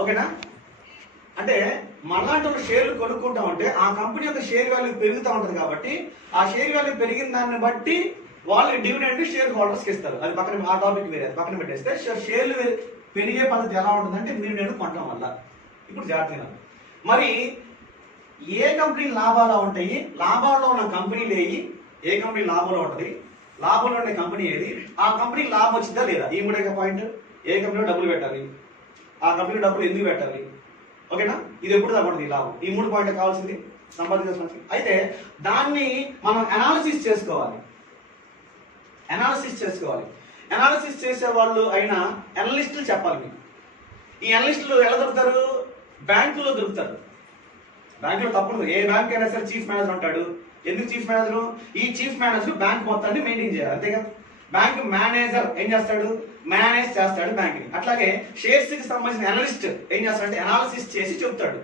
ఓకేనా? అంటే మనలాంటి షేర్లు కొనుక్కుంటా ఉంటే ఆ కంపెనీ యొక్క షేర్ వాల్యూ పెరుగుతూ ఉంటుంది కాబట్టి ఆ షేర్ వాల్యూ పెరిగిన దాన్ని బట్టి వాళ్ళకి డివిడెండ్ షేర్ హోల్డర్స్కి ఇస్తారు. అది పక్కన, ఆ టాపిక్ వేరే, అది పక్కన పెట్టేస్తే షేర్లు పెరిగే పద్ధతి ఎలా ఉంటుందంటే మీరు నేను కొనడం వల్ల. ఇప్పుడు జాగ్రత్తగా మరి ఏ కంపెనీ లాభాలు ఉంటాయి, లాభాల్లో ఉన్న కంపెనీలు ఏవి, ఏ కంపెనీ లాభంలో ఉంటుంది, లాభంలో ఉండే కంపెనీ ఏది, ఆ కంపెనీకి లాభం వచ్చిందా లేదా, ఈ మూడే పాయింట్. ఏ కంపెనీలో డబ్బులు పెట్టాలి, ఆ కంపెనీ డబ్బులు ఎందుకు పెట్టాలి, ఓకేనా? ఇది ఎప్పుడు తగ్గదు లాభం. ఈ 3 పాయింట్లు కావాల్సింది సంపాదించాల్సింది. అయితే దాన్ని మనం అనాలిసిస్ చేసుకోవాలి. అనాలిసిస్ చేసే వాళ్ళు అయినా అనలిస్టులు చెప్పాలి మీకు. ఈ అనలిస్టులు ఎలా దొరుకుతారు? బ్యాంకులో దొరుకుతారు. బ్యాంకులో తప్పదు, ఏ బ్యాంక్ అయినా సరే చీఫ్ మేనేజర్ ఉంటాడు. ఎందుకు చీఫ్ మేనేజర్? ఈ చీఫ్ మేనేజర్ బ్యాంక్ మొత్తాన్ని మెయింటైన్ చేయాలి, అంతేగా. బ్యాంక్ మేనేజర్ ఏం చేస్తాడు? మేనేజ్ చేస్తాడు బ్యాంక్ని. అట్లాగే షేర్స్ కి సంబంధించిన అనలిస్ట్ ఏం చేస్తాడంటే అనాలిసిస్ చేసి చెప్తాడు.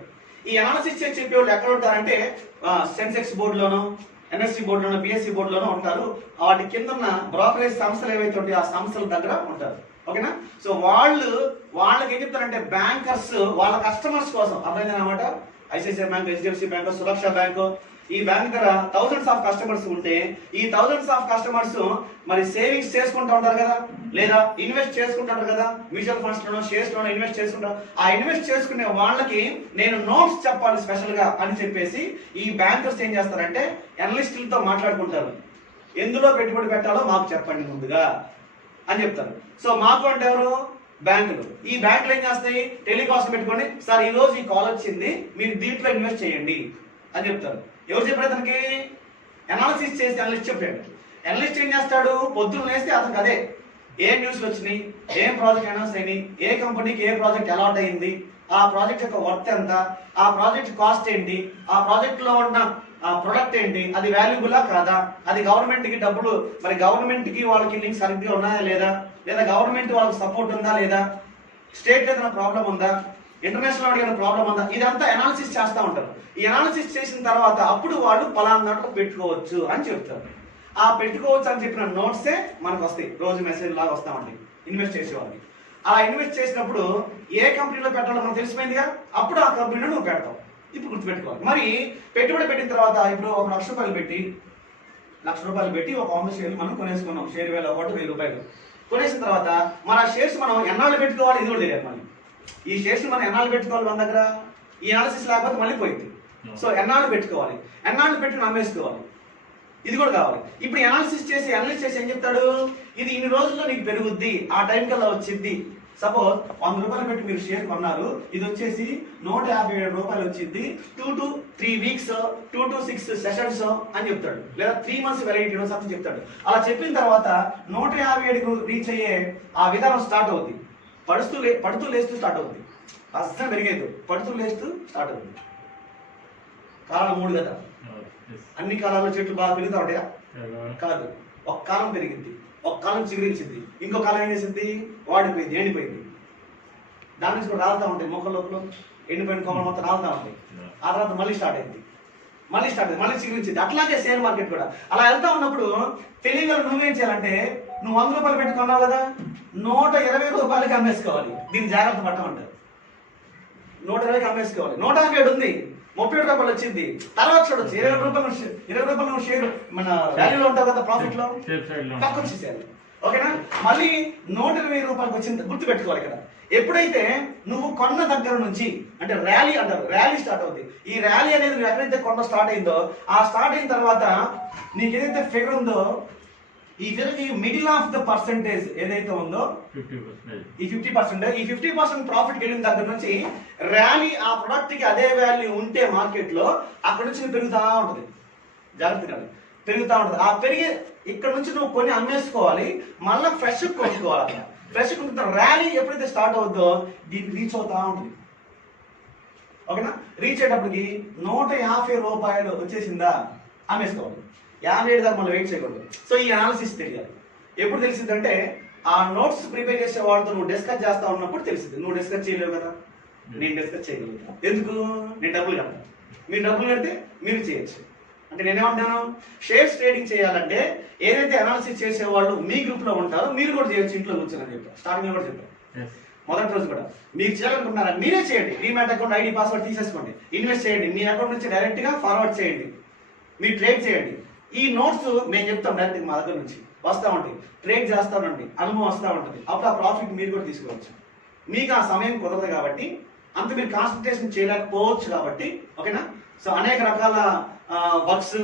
ఈ అనాలిసిస్ చేసి చెప్పే వాళ్ళు ఎక్కడ ఉంటారంటే సెన్సెక్స్ బోర్డులోనో, ఎన్ఎస్సి బోర్డులోనో, బిఎస్సి బోర్డులోనో ఉంటారు. వాటి కింద ఉన్న బ్రోకరేజ్ సంస్థలు ఏవైతే ఉంటాయో ఆ సంస్థల దగ్గర ఉంటారు, ఓకేనా? సో వాళ్ళకి ఏం చెప్తారంటే బ్యాంకర్స్ వాళ్ళ కస్టమర్స్ కోసం, అర్థమైంది అనమాట. ఐసిఐసిఐ బ్యాంక్, హెచ్డిఎఫ్సి బ్యాంక్, సురక్ష బ్యాంకు, ఈ బ్యాంక్ దగ్గర థౌసండ్స్ ఆఫ్ కస్టమర్స్ ఉంటే ఈ థౌసండ్స్ ఆఫ్ కస్టమర్స్ మరి సేవింగ్స్ చేసుకుంటూ ఉంటారు కదా, లేదా ఇన్వెస్ట్ చేసుకుంటారు కదా, మ్యూచువల్ ఫండ్స్ లోనో షేర్స్ లోనో ఇన్వెస్ట్ చేసుకుంటారు. ఆ ఇన్వెస్ట్ చేసుకునే వాళ్ళకి నేను నోట్స్ చెప్పాలి స్పెషల్ గా అని చెప్పేసి ఈ బ్యాంకర్స్ ఏం చేస్తారంటే అనలిస్టులతో మాట్లాడుకుంటారు. ఎందులో పెట్టుబడి పెట్టాలో మాకు చెప్పండి ముందుగా అని చెప్తారు. సో మాకు అంటే ఎవరు? బ్యాంకులు. ఈ బ్యాంకులు ఏం చేస్తాయి? టెలికాస్ట్ పెట్టుకొని, సార్ ఈ రోజు ఈ కాల్ వచ్చింది, మీరు దీంట్లో ఇన్వెస్ట్ చేయండి అని చెప్తారు. ఎవరు చెప్పారు? అతనికి అనాలిసిస్ చేసి అనలిస్ట్ చెప్పాడు. అనలిస్ట్ ఏం చేస్తాడు? పొద్దున్న వేస్తే అతనికి అదే ఏ న్యూస్లు వచ్చినాయి, ఏం ప్రాజెక్ట్ అనౌన్స్ అయినాయి, ఏ కంపెనీకి ఏ ప్రాజెక్ట్ అలాట్ అయింది, ఆ ప్రాజెక్ట్ యొక్క వర్త్ ఎంత, ఆ ప్రాజెక్ట్ కాస్ట్ ఏంటి, ఆ ప్రాజెక్ట్ లో ఉన్న ప్రొడక్ట్ ఏంటి, అది వాల్యుబులా కాదా, అది గవర్నమెంట్ కి డబ్బులు, మరి గవర్నమెంట్ కి వాళ్ళకి లింక్ సరిగ్గా ఉన్నాయా లేదా, లేదా గవర్నమెంట్ వాళ్ళకి సపోర్ట్ ఉందా లేదా, స్టేట్ ఏదైనా ప్రాబ్లం ఉందా, ఇంటర్నేషనల్ ఏదైనా ప్రాబ్లం ఉందా, ఇదంతా అనాలిసిస్ చేస్తూ ఉంటారు. ఈ అనాలిసిస్ చేసిన తర్వాత అప్పుడు వాళ్ళు పలానా పెట్టుకోవచ్చు అని చెప్తారు. ఆ పెట్టుకోవచ్చు అని చెప్పిన నోట్సే మనకు వస్తాయి, రోజు మెసేజ్ లాగా వస్తా ఉంటాయి ఇన్వెస్ట్ చేసే వాళ్ళకి. అలా ఇన్వెస్ట్ చేసినప్పుడు ఏ కంపెనీలో పెట్టాలో మనకు తెలిసిపోయిందిగా, అప్పుడు ఆ కంపెనీలో నువ్వు పెడతావు. ఇప్పుడు గుర్తుపెట్టుకోవాలి. మరి పెట్టుబడి పెట్టిన తర్వాత ఇప్పుడు ఒక ₹1,00,000 పెట్టి ₹1,00,000 పెట్టి ఒక 100 షేర్లు మనం కొనేసుకున్నాం. షేర్ వేల ఒకటి ₹1,000 కొనేసిన తర్వాత మన షేర్స్ మనం ఎన్నాళ్ళు పెట్టుకోవాలి, ఇది కూడా తెలియదు. మళ్ళీ ఈ షేర్స్ మనం ఎన్నాళ్ళు పెట్టుకోవాలి, మన దగ్గర ఈ అనాలిసిస్ లేకపోతే మళ్ళీ పోయింది. సో ఎన్నాళ్ళు పెట్టుకోవాలి, ఎన్నాళ్ళు పెట్టుకుని అమ్మేసుకోవాలి, ఇది కూడా కావాలి. ఇప్పుడు అనాలిసిస్ చేసి ఏం చెప్తాడు? ఇది ఇన్ని రోజుల్లో నీకు పెరుగుద్ది, ఆ టైం కల్లా వచ్చింది. సపోజ్ ₹100 పెట్టి మీరు షేర్ కొన్నారు, ఇది వచ్చేసి ₹157 వచ్చింది, 2 to 3 weeks, 2 to 6 సెషన్స్ అని చెప్తాడు, లేదా 3 months వెరైటీ సంథింగ్ చెప్తాడు. అలా చెప్పిన తర్వాత 157కు రీచ్ అయ్యే ఆ విధానం స్టార్ట్ అవుద్ది. పడుతూ లేస్తూ స్టార్ట్ అవుద్ది. అస్సలు పెరిగేది పడుతూ లేస్తూ స్టార్ట్ అవుతుంది. కాలం 3 కదా, అన్ని కాలాల్లో చెట్లు బాగా పెరుగుతా ఉంటాయా? కాదు. ఒక కాలం పెరిగింది, ఒక కాలం చిగురించింది, ఇంకో కాలం ఏం చేసింది? వాడిపోయింది, ఎండిపోయింది. దాని నుంచి కూడా రాలుతా ఉంటాయి, మొక్కల లోపల ఎండిపోయిన కొమ్మలు మొత్తం రాలుతా ఉంటాయి. ఆ తర్వాత మళ్ళీ స్టార్ట్ అయింది, మళ్ళీ చిగురించింది. అట్లాగే షేర్ మార్కెట్ కూడా అలా వెళ్తా ఉన్నప్పుడు తెలియగల నువ్వేం చేయాలంటే, నువ్వు ₹100 పెట్టి కొన్నావు కదా, ₹120కి అమ్మేసుకోవాలి. దీన్ని జాగ్రత్త పట్టమంటారు. 120కి అమ్మేసుకోవాలి. 157 ఉంది, ₹37 వచ్చింది, తర్వాత చూడొచ్చు ₹20 షేర్ మన వాల్యూలో ఉంటావు కదా, ప్రాఫిట్ లో తక్కువ చేసేయాలి, ఓకేనా? మళ్ళీ ₹120 వచ్చింది, గుర్తు పెట్టుకోవాలి ఇక్కడ. ఎప్పుడైతే నువ్వు కొన్న దగ్గర నుంచి అంటే ర్యాలీ అంటారు, ర్యాలీ స్టార్ట్ అవుతుంది. ఈ ర్యాలీ అనేది నువ్వు ఎక్కడైతే కొన్న స్టార్ట్ అయిందో, ఆ స్టార్ట్ అయిన తర్వాత నీకు ఏదైతే ఫిగర్ ఉందో, ఈ figure middle of the percentage ఏదైతే ఉందో, ఈ 50% ప్రాఫిట్ వెళ్ళిన దగ్గర నుంచి ర్యాలీ ఆ ప్రొడక్ట్ కి అదే వాల్యూ ఉంటే మార్కెట్ లో అక్కడ నుంచి పెరుగుతా ఉంటుంది. జాగ్రత్తగా పెరుగుతా ఉంటుంది. ఆ పెరిగే ఇక్కడ నుంచి నువ్వు కొన్ని అమ్మేసుకోవాలి, మళ్ళీ ఫ్రెష్ కొనుక్కోవాలి. అక్కడ ఫ్రెష్ కొనుక్కున్న ర్యాలీ ఎప్పుడైతే స్టార్ట్ అవుతుందో దీనికి రీచ్ అవుతా ఉంటుంది, ఓకేనా? రీచ్ అయ్యేటప్పటికి ₹150 వచ్చేసిందా, అమ్మేసుకోవాలి. 57 దాకా మనం వెయిట్ చేయకూడదు. సో ఈ అనాలిసిస్ తెలియాలి. ఎప్పుడు తెలిసిందంటే ఆ నోట్స్ ప్రిపేర్ చేసే వాళ్ళతో నువ్వు డిస్కస్ చేస్తా ఉన్నప్పుడు తెలిసింది. నువ్వు డిస్కస్ చేయలేవు కదా, నేను డిస్కస్ చేయగలుగుతాను. ఎందుకు? నేను డబ్బులు కడతాను, మీరు డబ్బులు కడితే మీరు చేయొచ్చు. అంటే నేనేమంటాను, షేర్స్ ట్రేడింగ్ చేయాలంటే ఏదైతే అనాలిసిస్ చేసే వాళ్ళు మీ గ్రూప్ లో ఉంటారో మీరు కూడా చేయొచ్చు, ఇంట్లో కూర్చొని అని చెప్పాను. స్టార్టింగ్ లో కూడా చెప్పాను. మొదటి రోజు కూడా మీరు చేయాలనుకుంటున్నారా మీరే చేయండి. డీమ్యాట్ అకౌంట్ ఐడి పాస్వర్డ్ తీసేసుకోండి, ఇన్వెస్ట్ చేయండి, మీ అకౌంట్ నుంచి డైరెక్ట్ గా ఫార్వర్డ్ చేయండి, మీరు ట్రేడ్ చేయండి. ఈ నోట్స్ మేము చెప్తాం డైరెక్ట్ మా దగ్గర నుంచి వస్తూ ఉంటాయి, ట్రేడ్ చేస్తూ ఉండండి, అనుభవం వస్తూ ఉంటుంది. అప్పుడు ఆ ప్రాఫిట్ మీరు కూడా తీసుకోవచ్చు. మీకు ఆ సమయం కుదరదు కాబట్టి, అంత మీరు కాన్సన్ట్రేషన్ చేయలేకపోవచ్చు కాబట్టి, ఓకేనా. సో అనేక రకాల వర్క్స్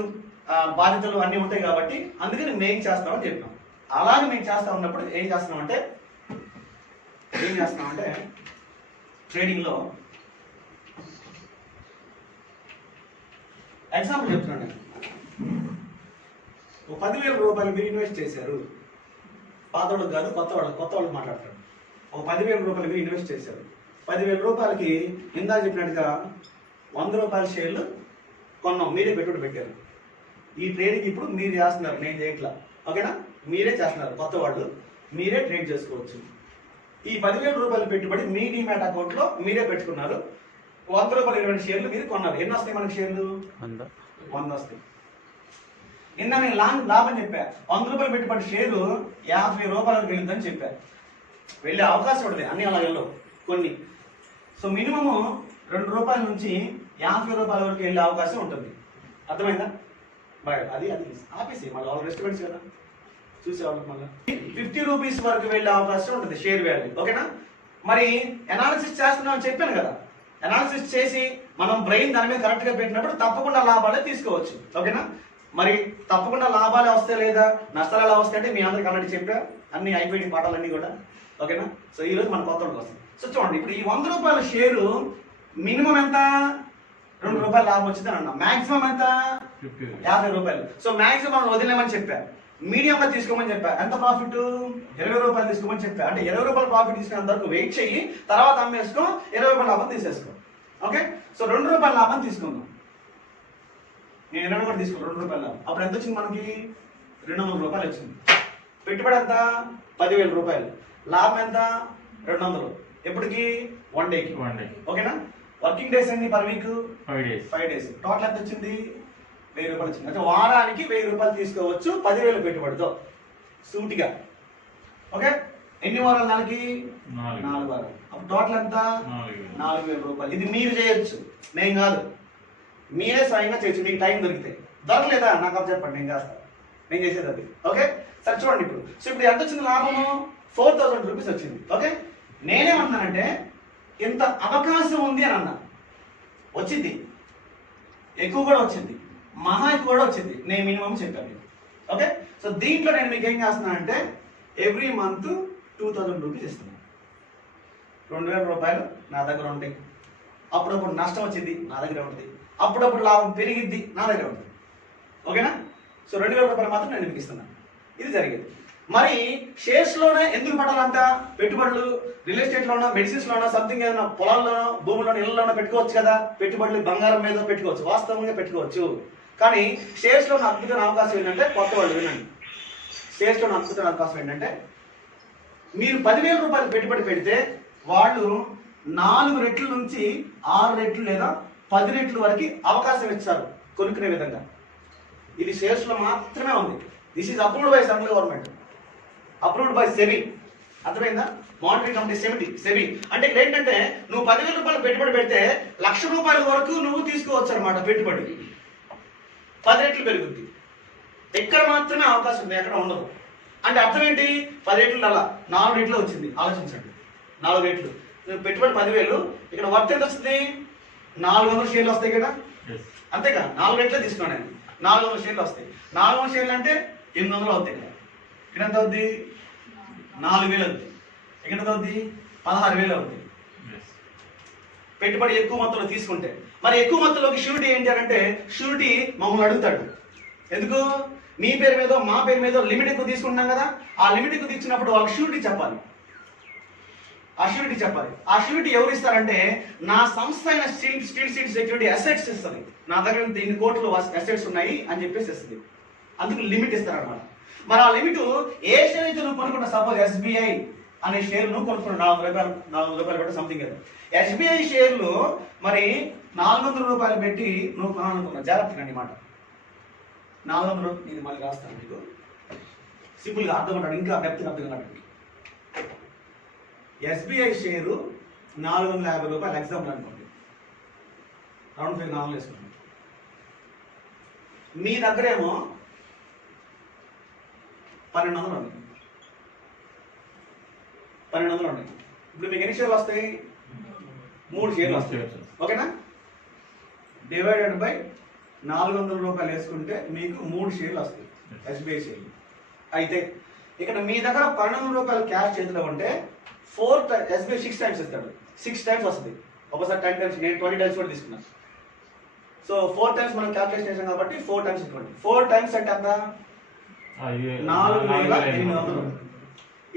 బాధ్యతలు అన్నీ ఉంటాయి కాబట్టి అందుకని మేము చేస్తామని చెప్పాం. అలాగే మేము చేస్తా ఉన్నప్పుడు ఏం చేస్తున్నామంటే ట్రేడింగ్లో ఎగ్జాంపుల్ చెప్తున్నాను. ఒక 10,000 రూపాయలు మీరు ఇన్వెస్ట్ చేశారు. పాత వాళ్ళకి కాదు, కొత్త వాళ్ళకి మాట్లాడతాడు. ఒక 10,000 రూపాయలు మీరు ఇన్వెస్ట్ చేశారు. 10,000 రూపాయలకి ఇందాక చెప్పినట్టుగా 100 రూపాయల షేర్లు కొన్నాం, మీరే పెట్టుబడి పెట్టారు. ఈ ట్రేడింగ్ ఇప్పుడు మీరు చేస్తున్నారు, నేను చేయట్లా, ఓకేనా. మీరే చేస్తున్నారు, కొత్త వాళ్ళు, మీరే ట్రేడ్ చేసుకోవచ్చు. ఈ 10,000 రూపాయల పెట్టుబడి మీ డీమ్యాట్ అకౌంట్లో మీరే పెట్టుకున్నారు. 100 రూపాయలు 20 షేర్లు మీరు కొన్నారు. ఎన్ని వస్తాయి మనకి షేర్లు? 100 వస్తాయి. నిన్న నేను లాభం చెప్పా, 100 రూపాయలు పెట్టుబడి షేరు 50 రూపాయలకు వెళ్ళిందని చెప్పా. వెళ్ళే అవకాశం ఉంటుంది, అన్ని అలా వెళ్ళవు కొన్ని. సో మినిమము 2 రూపాయల నుంచి 50 రూపాయల వరకు వెళ్ళే అవకాశం ఉంటుంది. అర్థమైందా? బాయ్ అది ఆపేసి మళ్ళీ వాళ్ళు రెస్టారెంట్స్ కదా చూసేవాళ్ళకి మళ్ళీ 50 రూపీస్ వరకు వెళ్ళే అవకాశం ఉంటుంది షేర్ వాల్యూ, ఓకేనా. మరి అనాలిసిస్ చేస్తున్నామని చెప్పాను కదా, అనాలిసిస్ చేసి మనం బ్రెయిన్ దాని మీద కరెక్ట్గా పెట్టినప్పుడు తప్పకుండా లాభాలే తీసుకోవచ్చు, ఓకేనా. మరి తప్పకుండా లాభాలే వస్తాయి లేదా నష్టాలు ఎలా వస్తాయి అంటే మీ అందరికి ఆల్రెడీ చెప్పా, అన్ని అయిపోయిన పాఠాలన్నీ కూడా, ఓకేనా. సో ఈరోజు మన కొత్త వాళ్ళకి వస్తుంది. సో చూడండి, ఇప్పుడు ఈ 100 రూపాయల షేరు మినిమం ఎంత? 2 రూపాయలు లాభం వచ్చింది అని అన్నా. మాక్సిమం ఎంత? 50 రూపాయలు. సో మాక్సిమం వదిలేమని చెప్పా, మీడియం గా తీసుకోమని చెప్పా. ఎంత ప్రాఫిట్? 20 రూపాయలు తీసుకోమని చెప్పా. అంటే 20 రూపాయలు ప్రాఫిట్ తీసుకునేంత వరకు వెయిట్ చెయ్యి, తర్వాత అమ్మేసుకో, 20 రూపాయల లాభం తీసేసుకో, ఓకే. సో 2 రూపాయల లాభం తీసుకుందాం. నేను 20 రూపాయలు తీసుకున్నాను, 2 రూపాయల లాభం. అప్పుడు ఎంత వచ్చింది మనకి? 200 రూపాయలు వచ్చింది. పెట్టుబడి ఎంత? 10,000 రూపాయలు. లాభం ఎంత? 200. ఎప్పటికి? 1 డేకి, ఓకేనా. వర్కింగ్ డేస్ ఎన్ని పర్ వీక్? 5 డేస్. టోటల్ ఎంత వచ్చింది? 1000 రూపాయలు వచ్చింది. అంటే వారానికి 1000 రూపాయలు తీసుకోవచ్చు 10,000 పెట్టుబడితో సూటిగా, ఓకే. ఎన్ని వారాలు? నెలకి 4 వారాలు. అప్పుడు టోటల్ ఎంత? 4,000 రూపాయలు. ఇది మీరు చేయొచ్చు, నేను కాదు, మీరే స్వయంగా చేయొచ్చు మీకు టైం దొరికితే. దొరకలేదా నాకు అప్పుడు చెప్పండి, నేను చేస్తాను, నేను చేసేది అది, ఓకే. సరే చూడండి ఇప్పుడు. సో ఇప్పుడు ఎంత వచ్చింది లాభము? 4,000 రూపీస్ వచ్చింది, ఓకే. నేనేమన్నానంటే ఇంత అవకాశం ఉంది అని అన్నా. వచ్చింది, ఎక్కువ కూడా వచ్చింది, మహా ఎక్కువ కూడా వచ్చింది. నేను మినిమం చెప్పాను, ఓకే. సో దీంట్లో నేను మీకు ఏం చేస్తున్నానంటే ఎవ్రీ మంత్ 2,000 రూపీస్ ఇస్తున్నాను. 2,000 రూపాయలు నా దగ్గర ఉంటాయి. అప్పుడప్పుడు నష్టం వచ్చింది, నా దగ్గర ఉంటుంది. అప్పుడప్పుడు లాభం పెరిగిద్ది, నా దగ్గర ఉంటుంది, ఓకేనా. సో 2,000 రూపాయలు మాత్రం నేను మీకు ఇస్తున్నాను. ఇది జరిగేది. మరి షేర్స్ లోనే ఎందుకు పడాలంట? పెట్టుబడులు రియల్ ఎస్టేట్ లోనో, మెడిసిన్స్ లోనో, సంథింగ్ ఏదైనా పొలాల్లోనో, భూముల్లోనో, ఇళ్లలోనో పెట్టుకోవచ్చు కదా. పెట్టుబడులు బంగారం మీద పెట్టుకోవచ్చు, వాస్తవంగా పెట్టుకోవచ్చు. కానీ షేర్స్ లో అద్భుతమైన అవకాశం ఏంటంటే, కొత్త వాళ్ళు వినండి, షేర్స్ లో అద్భుతమైన అవకాశం ఏంటంటే మీరు 10,000 రూపాయలు పెట్టుబడి పెడితే వాళ్ళు 4 రెట్ల నుంచి 6 రెట్లు లేదా 10 రెట్లు వరకు అవకాశం ఇచ్చారు కొనుక్కునే విధంగా. ఇది షేర్స్ లో మాత్రమే ఉంది. This is approved by central government, approved by SEBI. అర్థమైందా? Monetary committee SEBI. అంటే ఇక్కడ ఏంటంటే నువ్వు 10,000 రూపాయలు పెట్టుబడి పెడితే 1,00,000 రూపాయల వరకు నువ్వు తీసుకోవచ్చు అనమాట. పెట్టుబడి 10 రెట్లు పెరుగుద్ది. ఎక్కడ మాత్రమే అవకాశం ఉంది, ఎక్కడ ఉండదు. అంటే అర్థం ఏంటి? 10 రెట్లు అలా 4 రెట్లు వచ్చింది. ఆలోచించండి, 4 రెట్లు. నువ్వు పెట్టుబడి 10,000, ఇక్కడ వర్త్ ఎంత వస్తుంది? 400 షేర్లు వస్తాయి కదా, అంతేగా. 4 రెట్లే తీసుకున్నాను నేను, 400 షేర్లు వస్తాయి. 400 షేర్లు అంటే 800 అవుతాయి కదా. ఇక్కడ ఎంత అవుద్ది? 4,000 అవుతుంది. ఇక్కడ ఎంత అవుద్ది? 16,000 అవుతుంది. పెట్టుబడి ఎక్కువ మొత్తంలో తీసుకుంటే. మరి ఎక్కువ మొత్తంలోకి షూరిటీ ఏంటి అని అంటే, షూరిటీ మమ్మల్ని అడుగుతాడు. ఎందుకు? మీ పేరు మీద మా పేరు మీద లిమిట్ ఎక్కువ తీసుకుంటున్నాం కదా, ఆ లిమిట్ ఎక్కువ తీసుకున్నప్పుడు వాళ్ళకి షూరిటీ చెప్పాలి. ఆ షూరిటీ ఎవరు ఇస్తారంటే, నా సంస్థ అయిన స్టీల్ సిటీ సెక్యూరిటీ అసెట్స్ ఇస్తుంది. నా దగ్గర ఇన్ని కోట్లు అసెట్స్ ఉన్నాయి అని చెప్పేసి ఇస్తుంది. అందుకు లిమిట్ ఇస్తారనమాట. మరి ఆ లిమిట్ ఏ షేర్ అయితే నువ్వు కొనుక్కున్నా, సపోజ్ ఎస్బీఐ అనే షేర్ నువ్వు కొనుక్కున్నావు 400 రూపాయలు పెట్టి సంథింగ్ కదా. ఎస్బీఐ షేర్లు మరి 400 రూపాయలు పెట్టి నువ్వు కొనాలనుకున్నావు. జాగ్రత్తగా అన్నమాట. 400 ఇది మళ్ళీ రాస్తాను మీకు, సింపుల్గా అర్థం ఉంటాడు, ఇంకా డెప్త్గా అర్థం కావడానికి. ఎస్బీఐ షేరు 450 రూపాయలు ఎగ్జాంపుల్ అనుకోండి, రౌండ్ ఫిగర్ 4 వేసుకోండి. మీ దగ్గరేమో 1200 ఉన్నాయి. 1200 ఉన్నాయి. ఇప్పుడు మీకు ఎన్ని షేర్లు వస్తాయి? 3 షేర్లు వస్తాయి. ఓకేనా? డివైడెడ్ బై 400 రూపాయలు వేసుకుంటే మీకు 3 షేర్లు వస్తాయి ఎస్బీఐ షేర్లు. అయితే ఇక్కడ మీ దగ్గర 1200 రూపాయలు క్యాష్ చేతిలో ఉంటే 4 ఎస్బీఐ 6 టైమ్స్ ఇస్తాడు. 6 టైమ్స్ వస్తుంది. ఒకసారి 10 టైమ్స్, నేను 20 టైమ్స్ కూడా తీసుకున్నాను. సో 4 టైమ్స్ మనం క్యాల్కులేషన్ చేసాం కాబట్టి 4 టైమ్స్ ఇవ్వండి. 4 టైమ్స్ అంటే ఎంత? 4800.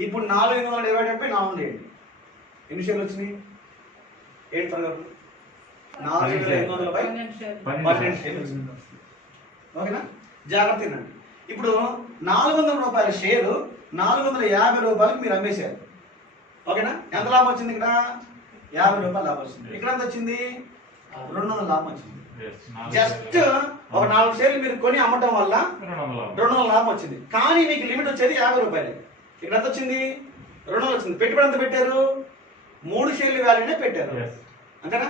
ఇప్పుడు 4800 డివైడెడ్ బై 400 చేయండి. ఎన్ని షేర్లు వచ్చినాయి? 8 త్వరగా 4800 బై 12 షేర్లు వచ్చింది. ఓకేనా? జాగ్రత్త తినండి. ఇప్పుడు 400 రూపాయల షేరు 450 రూపాయలకి మీరు అమ్మేశారు. ఓకేనా? ఎంత లాభం వచ్చింది? ఇక్కడ 50 రూపాయలు లాభం వచ్చింది. ఇక్కడ ఎంత వచ్చింది? 200 లాభం వచ్చింది. జస్ట్ ఒక 4 షేర్లు మీరు కొని అమ్మటం వల్ల 200 లాభం వచ్చింది. కానీ మీకు లిమిట్ వచ్చేది 50 రూపాయలు. ఇక్కడ ఎంత వచ్చింది? 200 వచ్చింది. పెట్టుబడి ఎంత పెట్టారు? 3 షేర్ల వాల్యూనే పెట్టారు, అంతేనా?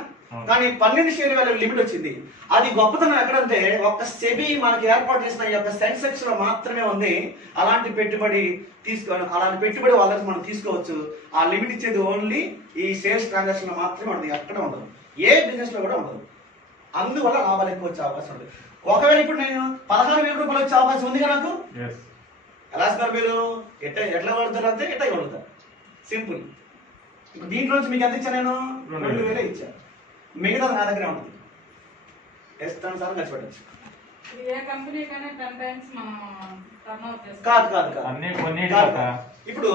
కానీ 12 షేర్ల వాల్యూ లిమిట్ వచ్చింది. అది గొప్పతనం ఎక్కడంటే ఒక సెబీ మనకి ఏర్పాటు చేసిన ఈ యొక్క సెన్సెక్స్ లో మాత్రమే ఉంది. అలాంటి పెట్టుబడి వాళ్ళ మనం తీసుకోవచ్చు. ఆ లిమిట్ ఇచ్చేది ఓన్లీ ఈ సేల్స్ ట్రాన్సాక్షన్ లో మాత్రమే ఉండదు, ఎక్కడ ఉండదు, ఏ బిజినెస్ లో కూడా ఉండదు. అందువల్ల లాభాలు ఎక్కువ వచ్చే అవకాశం ఉంటుంది. ఒకవేళ ఇప్పుడు నేను 16,000 రూపాయలు వచ్చే అవకాశం ఉంది కదా నాకు. ఎలా ఇస్తారు మీరు? ఎట్లా కొడతారు అంటే ఎట్లా కొడతారు, సింపుల్. ఇప్పుడు దీంట్లో నుంచి మీకు ఎంత ఇచ్చా? నేను 2000 ఇచ్చా. మిగతా నా దగ్గరే ఉంటుంది. ఎస్తాను సార్ ఖర్చు పెట్టచ్చు. కాదు. ఇప్పుడు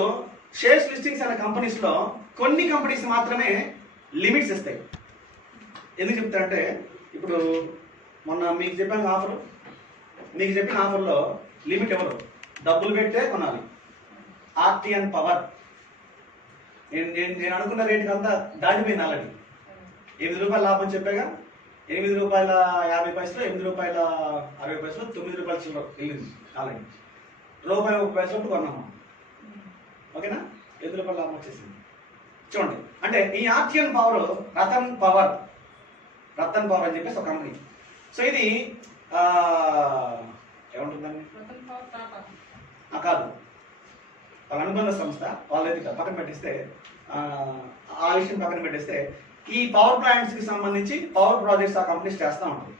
షేర్స్ లిస్టింగ్స్ అనే కంపెనీస్ లో కొన్ని కంపెనీస్ మాత్రమే లిమిట్స్ ఇస్తాయి. ఎందుకు చెప్తారంటే, ఇప్పుడు మొన్న మీకు చెప్పిన ఆఫర్లో లిమిట్ ఎవరు? డబ్బులు పెట్టే కొనాలి. ఆర్టీఎన్ పవర్ నేను అనుకున్న రేటుకి అంతా దాటిపోయింది ఆల్రెడీ. 8 రూపాయల లాభం చెప్పాగా, 8 రూపాయల 50 పైసలు, 8 రూపాయల 60 పైసలు, 9 రూపాయల చిల్లర వెళ్ళింది ఆల్రెడీ. రూపాయి 1 పైసలు కొన్నాము. ఓకేనా? 8 రూపాయల లాభం వచ్చేసింది. చూడండి, అంటే ఈ ఆర్టీఎన్ పవర్ రతన్ పవర్ అని చెప్పేసి ఒక కంపెనీ. సో ఇది ఏముంటుందండి? కాదు, వాళ్ళ అనుబంధ సంస్థ. వాళ్ళైతే పక్కన పెట్టేస్తే ఆ విషయం పక్కన పెట్టేస్తే ఈ పవర్ ప్లాంట్స్ కి సంబంధించి పవర్ ప్రాజెక్ట్స్ ఆ కంపెనీస్ చేస్తూ ఉంటుంది.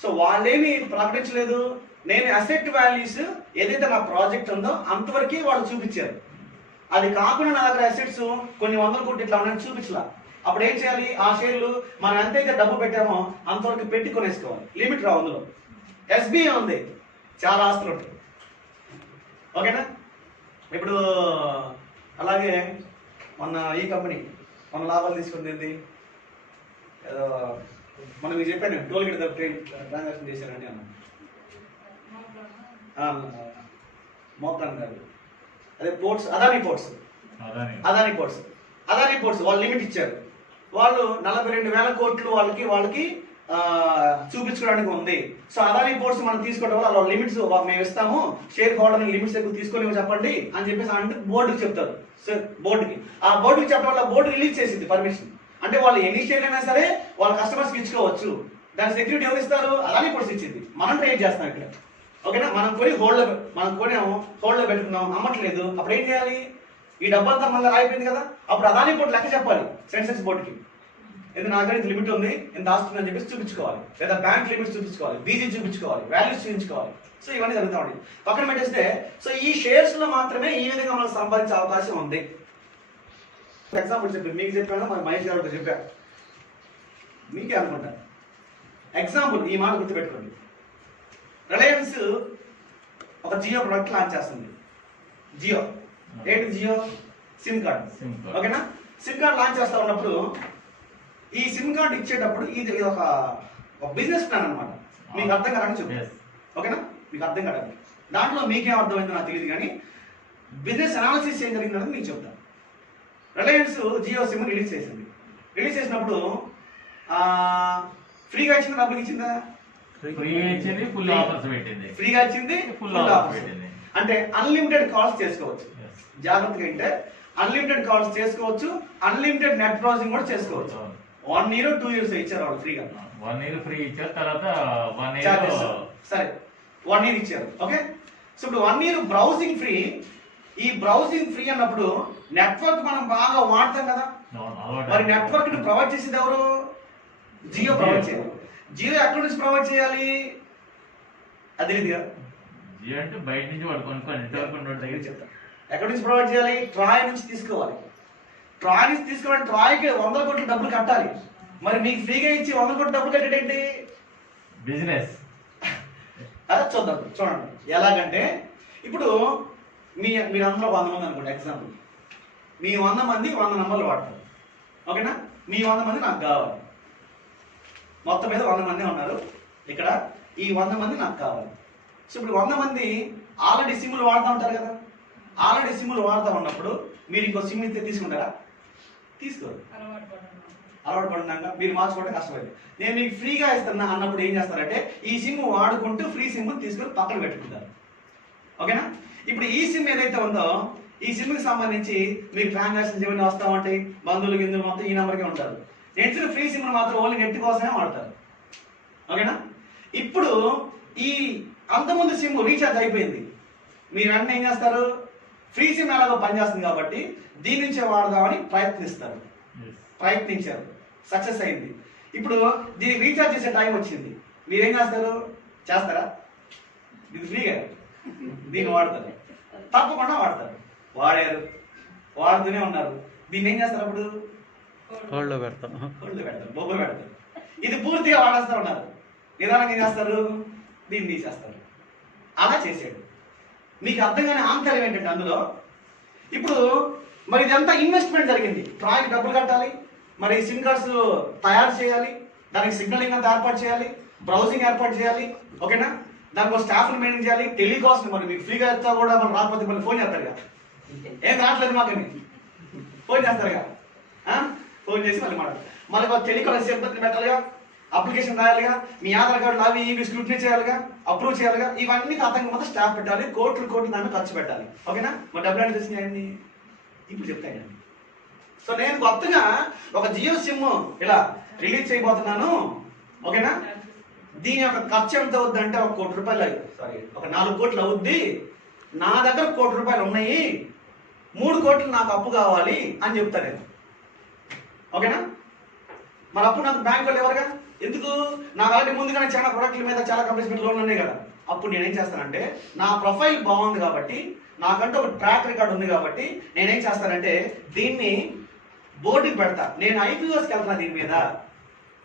సో వాళ్ళేమి ప్రకటించలేదు. నేను అసెట్ వాల్యూస్ ఏదైతే నా ప్రాజెక్ట్ ఉందో అంతవరకు వాళ్ళు చూపించారు. అది కాకుండా నా దగ్గర అసెట్స్ కొన్ని 100 కోట్లు ఇట్లా ఉన్నాయని చూపించలా. అప్పుడు ఏం చేయాలి? ఆ షేర్లు మనం ఎంతైతే డబ్బు పెట్టామో అంతవరకు పెట్టి కొనేసుకోవాలి. లిమిట్ రావు అందులో. ఎస్బీఐ ఉంది, చాలా ఆస్తులు ఉంటాయి. ఓకేనా? ఇప్పుడు అలాగే మొన్న ఈ కంపెనీ మన లాభాలు తీసుకుంది ఏదో మనం మీకు చెప్పాను, టోల్ గేట్ ట్రైన్ ట్రాన్సాక్షన్ చేశారండి అన్న. మోకాన్ గారు అదే పోర్ట్స్, అదానీ పోర్ట్స్ వాళ్ళు లిమిట్ ఇచ్చారు. వాళ్ళు 42,000 కోట్లు వాళ్ళకి చూపించుకోవడానికి ఉంది. సో అదానీ పోర్ట్స్ మనం తీసుకోవడం వల్ల వాళ్ళ లిమిట్స్ మేము ఇస్తాము, షేర్ హోల్డర్ లిమిట్స్ ఎక్కువ తీసుకొని చెప్పండి అని చెప్పేసి అంటే బోర్డుకి చెప్తారు. సో బోర్డుకి చెప్పడం వల్ల బోర్డు రిలీజ్ చేసింది పర్మిషన్. అంటే వాళ్ళు ఎన్ని షేర్లు అయినా సరే వాళ్ళ కస్టమర్స్కి ఇచ్చుకోవచ్చు. దాని సెక్యూరిటీ ఎవరు ఇస్తారు? అదానీ పోర్ట్స్ ఇచ్చింది. మనం ట్రేడ్ చేస్తాం ఇక్కడ. ఓకేనా? మనం కొని హోల్డ్లో పెట్టుకున్నాం, అమ్మట్లేదు. అప్పుడు ఏం చేయాలి? ఈ డబ్బంతా మళ్ళీ అయిపోయింది కదా. అప్పుడు అదానీ బోర్డు లెక్క చెప్పాలి సెన్సెక్స్ బోర్డుకి. ఎందుకు నా దగ్గర ఇంత లిమిట్ ఉంది, ఇంత ఆస్తుంది అని చెప్పేసి చూపించుకోవాలి. లేదా బ్యాంక్ లిమిట్స్ చూపించుకోవాలి, బీజీ చూపించుకోవాలి, వాల్యూస్ చూపించుకోవాలి. సో ఇవన్నీ జరుగుతూ ఉంటాయి. పక్కన పెట్టేస్తే సో ఈ షేర్స్ లో మాత్రమే ఈ విధంగా మనం సంపాదించే అవకాశం ఉంది. ఎగ్జాంపుల్ చెప్పి మీకు చెప్పాను, మన మహేష్ గారు చెప్పారు, మీకే అనుకుంటా. ఎగ్జాంపుల్ ఈ మాట గుర్తుపెట్టుకోండి. రిలయన్స్ ఒక జియో ప్రొడక్ట్ లాంచ్ చేస్తుంది. జియో ఏంటి? Jio SIM card. ఓకేనా? సిమ్ కార్డ్ లాంచ్ చేస్తా ఉన్నప్పుడు ఈ సిమ్ కార్డ్ ఇచ్చేటప్పుడు ఇది ఒక బిజినెస్ ప్లాన్ అనమాట. మీకు అర్థం కాదని చెప్పారు. ఓకేనా? మీకు అర్థం కాదండి. దాంట్లో మీకేం అర్థమైందో నాకు తెలియదు, కానీ బిజినెస్ అనాలిసిస్ ఏం జరిగిందని మీకు చెప్తాను. రిలయన్స్ జియో సిమ్ రిలీజ్ చేసింది. రిలీజ్ చేసినప్పుడు ఫ్రీగా ఇచ్చిందా, డబ్బులు ఇచ్చిందా? ఫ్రీగా ఇచ్చింది, ఫుల్ ఆఫర్స్ పెట్టింది. ఫ్రీగా ఇచ్చింది, ఫుల్ ఆఫర్స్ పెట్టింది. అంటే అన్లిమిటెడ్ కాల్స్ చేసుకోవచ్చు. జాగ్రత్తగా అంటే అన్లిమిటెడ్ కాల్స్ చేసుకోవచ్చు, అన్లిమిటెడ్ నెట్ బ్రౌజింగ్ కూడా చేసుకోవచ్చు. 1 year 2 years ఇచ్చారు వాళ్ళు ఫ్రీగా. 1 year ఫ్రీ ఇచ్చారు, తర్వాత 1 year చార్జెస్ సరే 1 year ఇచ్చారు. ఓకే, సో ఇప్పుడు 1 year బ్రౌజింగ్ ఫ్రీ. ఈ బ్రౌజింగ్ ఫ్రీ అన్నప్పుడు నెట్వర్క్ మనం బాగా వాడతాం కదా, మరి నెట్వర్క్ ని ప్రొవైడ్ చేసేది ఎవరు? జియో ప్రొవైడ్ చేయాలి. జియో ఎక్కడి నుంచి ప్రొవైడ్ చేయాలి అది తెలియదుగా. జియో అంటే బయట నుంచి వాడు కొనుక్కొని ఇంటర్ దగ్గర చెప్తా. ఎక్కడి నుంచి ప్రొవైడ్ చేయాలి? ట్రాయ్ నుంచి తీసుకోవాలి. ట్రాయ్ నుంచి తీసుకోవాలి. ట్రాయ్కి 100 కోట్ల డబ్బులు కట్టాలి. మరి మీకు ఫ్రీగా ఇచ్చి 100 కోట్ల డబ్బులు కట్టేటేంటి? బిజినెస్. అదే చూద్దాం, చూడండి ఎలాగంటే ఇప్పుడు మీరందరూ 100 మంది అనుకోండి ఎగ్జాంపుల్. మీ 100 మంది 100 నంబర్లు వాడతారు. ఓకేనా? మీ 100 మంది నాకు కావాలి. మొత్తం మీద 100 మంది ఉన్నారు ఇక్కడ. ఈ 100 మంది నాకు కావాలి. సో ఇప్పుడు 100 మంది ఆల్రెడీ సిమ్లు వాడుతూ ఉంటారు కదా. ఆల్రెడీ సిమ్లు వాడుతూ ఉన్నప్పుడు మీరు ఇంకో సిమ్ ఇస్తే తీసుకుంటారా? తీసుకోరు. అలవాటు పడినాక మీరు మార్చుకోవడం కష్టమైంది. నేను మీకు ఫ్రీగా ఇస్తున్నా అన్నప్పుడు ఏం చేస్తారంటే ఈ సిమ్ వాడుకుంటూ ఫ్రీ సిమ్ తీసుకొని పక్కన పెట్టుకుంటారు. ఓకేనా? ఇప్పుడు ఈ సిమ్ ఏదైతే ఉందో ఈ సిమ్కి సంబంధించి మీకు ట్రాన్సాక్షన్స్ ఏమైనా వస్తూ ఉంటాయి, బంధువులు గిందులు మొత్తం ఈ నెంబర్కే ఉంటారు. నేను ఫ్రీ సిమ్ మాత్రం ఓన్లీ నెట్ కోసమే వాడతారు. ఓకేనా? ఇప్పుడు ఈ అంతకుముందు సిమ్ రీఛార్జ్ అయిపోయింది. మీరు వెంటనే ఏం చేస్తారు? ఫ్రీ సిమ్ ఎలాగో పనిచేస్తుంది కాబట్టి దీని నుంచే వాడదామని ప్రయత్నించారు. సక్సెస్ అయింది. ఇప్పుడు దీనికి రీఛార్జ్ చేసే టైం వచ్చింది. మీరేం చేస్తారు? చేస్తారా? ఇది ఫ్రీగా దీన్ని వాడతారు, తప్పకుండా వాడతారు. వాడుతూనే ఉన్నారు. దీన్ని ఏం చేస్తారు? అప్పుడు హోల్డ్లో పెడతారు, బొబ్బలు పెడతారు. ఇది పూర్తిగా వాడేస్తూ ఉన్నారు. నిదానంగా ఏం చేస్తారు? దీన్ని తీసేస్తారు. అలా చేసాడు. మీకు అర్థం కాని ఆంతర్యం ఏంటంటే అందులో ఇప్పుడు మరి ఇదంతా ఇన్వెస్ట్మెంట్ జరిగింది. ట్రాయ్కి డబ్బులు కట్టాలి, మరి సిమ్ కార్డ్స్ తయారు చేయాలి, దానికి సిగ్నలింగ్ అంతా ఏర్పాటు చేయాలి, బ్రౌజింగ్ ఏర్పాటు చేయాలి. ఓకేనా? దానికి ఒక స్టాఫ్ని మెయింటైన్ చేయాలి, టెలికాస్ట్. మరి మీకు ఫ్రీగా ఇస్తా కూడా మనం రాకపోతే మళ్ళీ ఫోన్ చేస్తారుగా, ఏం రావట్లేదు మాకని ఫోన్ చేస్తారుగా. ఫోన్ చేసి మళ్ళీ మాట్లాడాలి. మళ్ళీ టెలికాస్ట్ సిబ్బందిని పెట్టాలిగా, అప్లికేషన్ రాయాలిగా, మీ ఆధార్ కార్డులు అవి ఇవి స్క్రూటినీ చేయాలిగా, అప్రూవ్ చేయాలిగా. ఇవన్నీ అతనికి మొత్తం స్టాఫ్ పెట్టాలి, కోట్లు దాన్ని ఖర్చు పెట్టాలి. ఓకేనా? మరి డబ్బులు అంటే తెలిసినాయండి ఇప్పుడు చెప్తాయండి. సో నేను కొత్తగా ఒక జియో సిమ్ ఇలా రిలీజ్ చేయబోతున్నాను. ఓకేనా? దీని యొక్క ఖర్చు ఎంత అవుద్ది అంటే 1 కోటి రూపాయలు, ఒక 4 కోట్లు అవుద్ది. నా దగ్గర 1 కోటి రూపాయలు ఉన్నాయి, 3 కోట్లు నాకు అప్పు కావాలి అని చెప్తాను నేను. ఓకేనా? మరి అప్పుడు నాకు బ్యాంక్ వాళ్ళు ఎవరుగా? ఎందుకు? నాకు ఆల్రెడీ ముందుగానే చాలా ప్రొడక్ట్ల మీద చాలా కంపెనీస్ మీద లోన్లు ఉన్నాయి కదా. అప్పుడు నేనేం చేస్తానంటే నా ప్రొఫైల్ బాగుంది కాబట్టి, నాకంటే ఒక ట్రాక్ రికార్డ్ ఉంది కాబట్టి నేనేం చేస్తానంటే దీన్ని బోర్డుకి పెడతా. నేను ఐపీఓస్కి వెళ్తున్నా, దీని మీద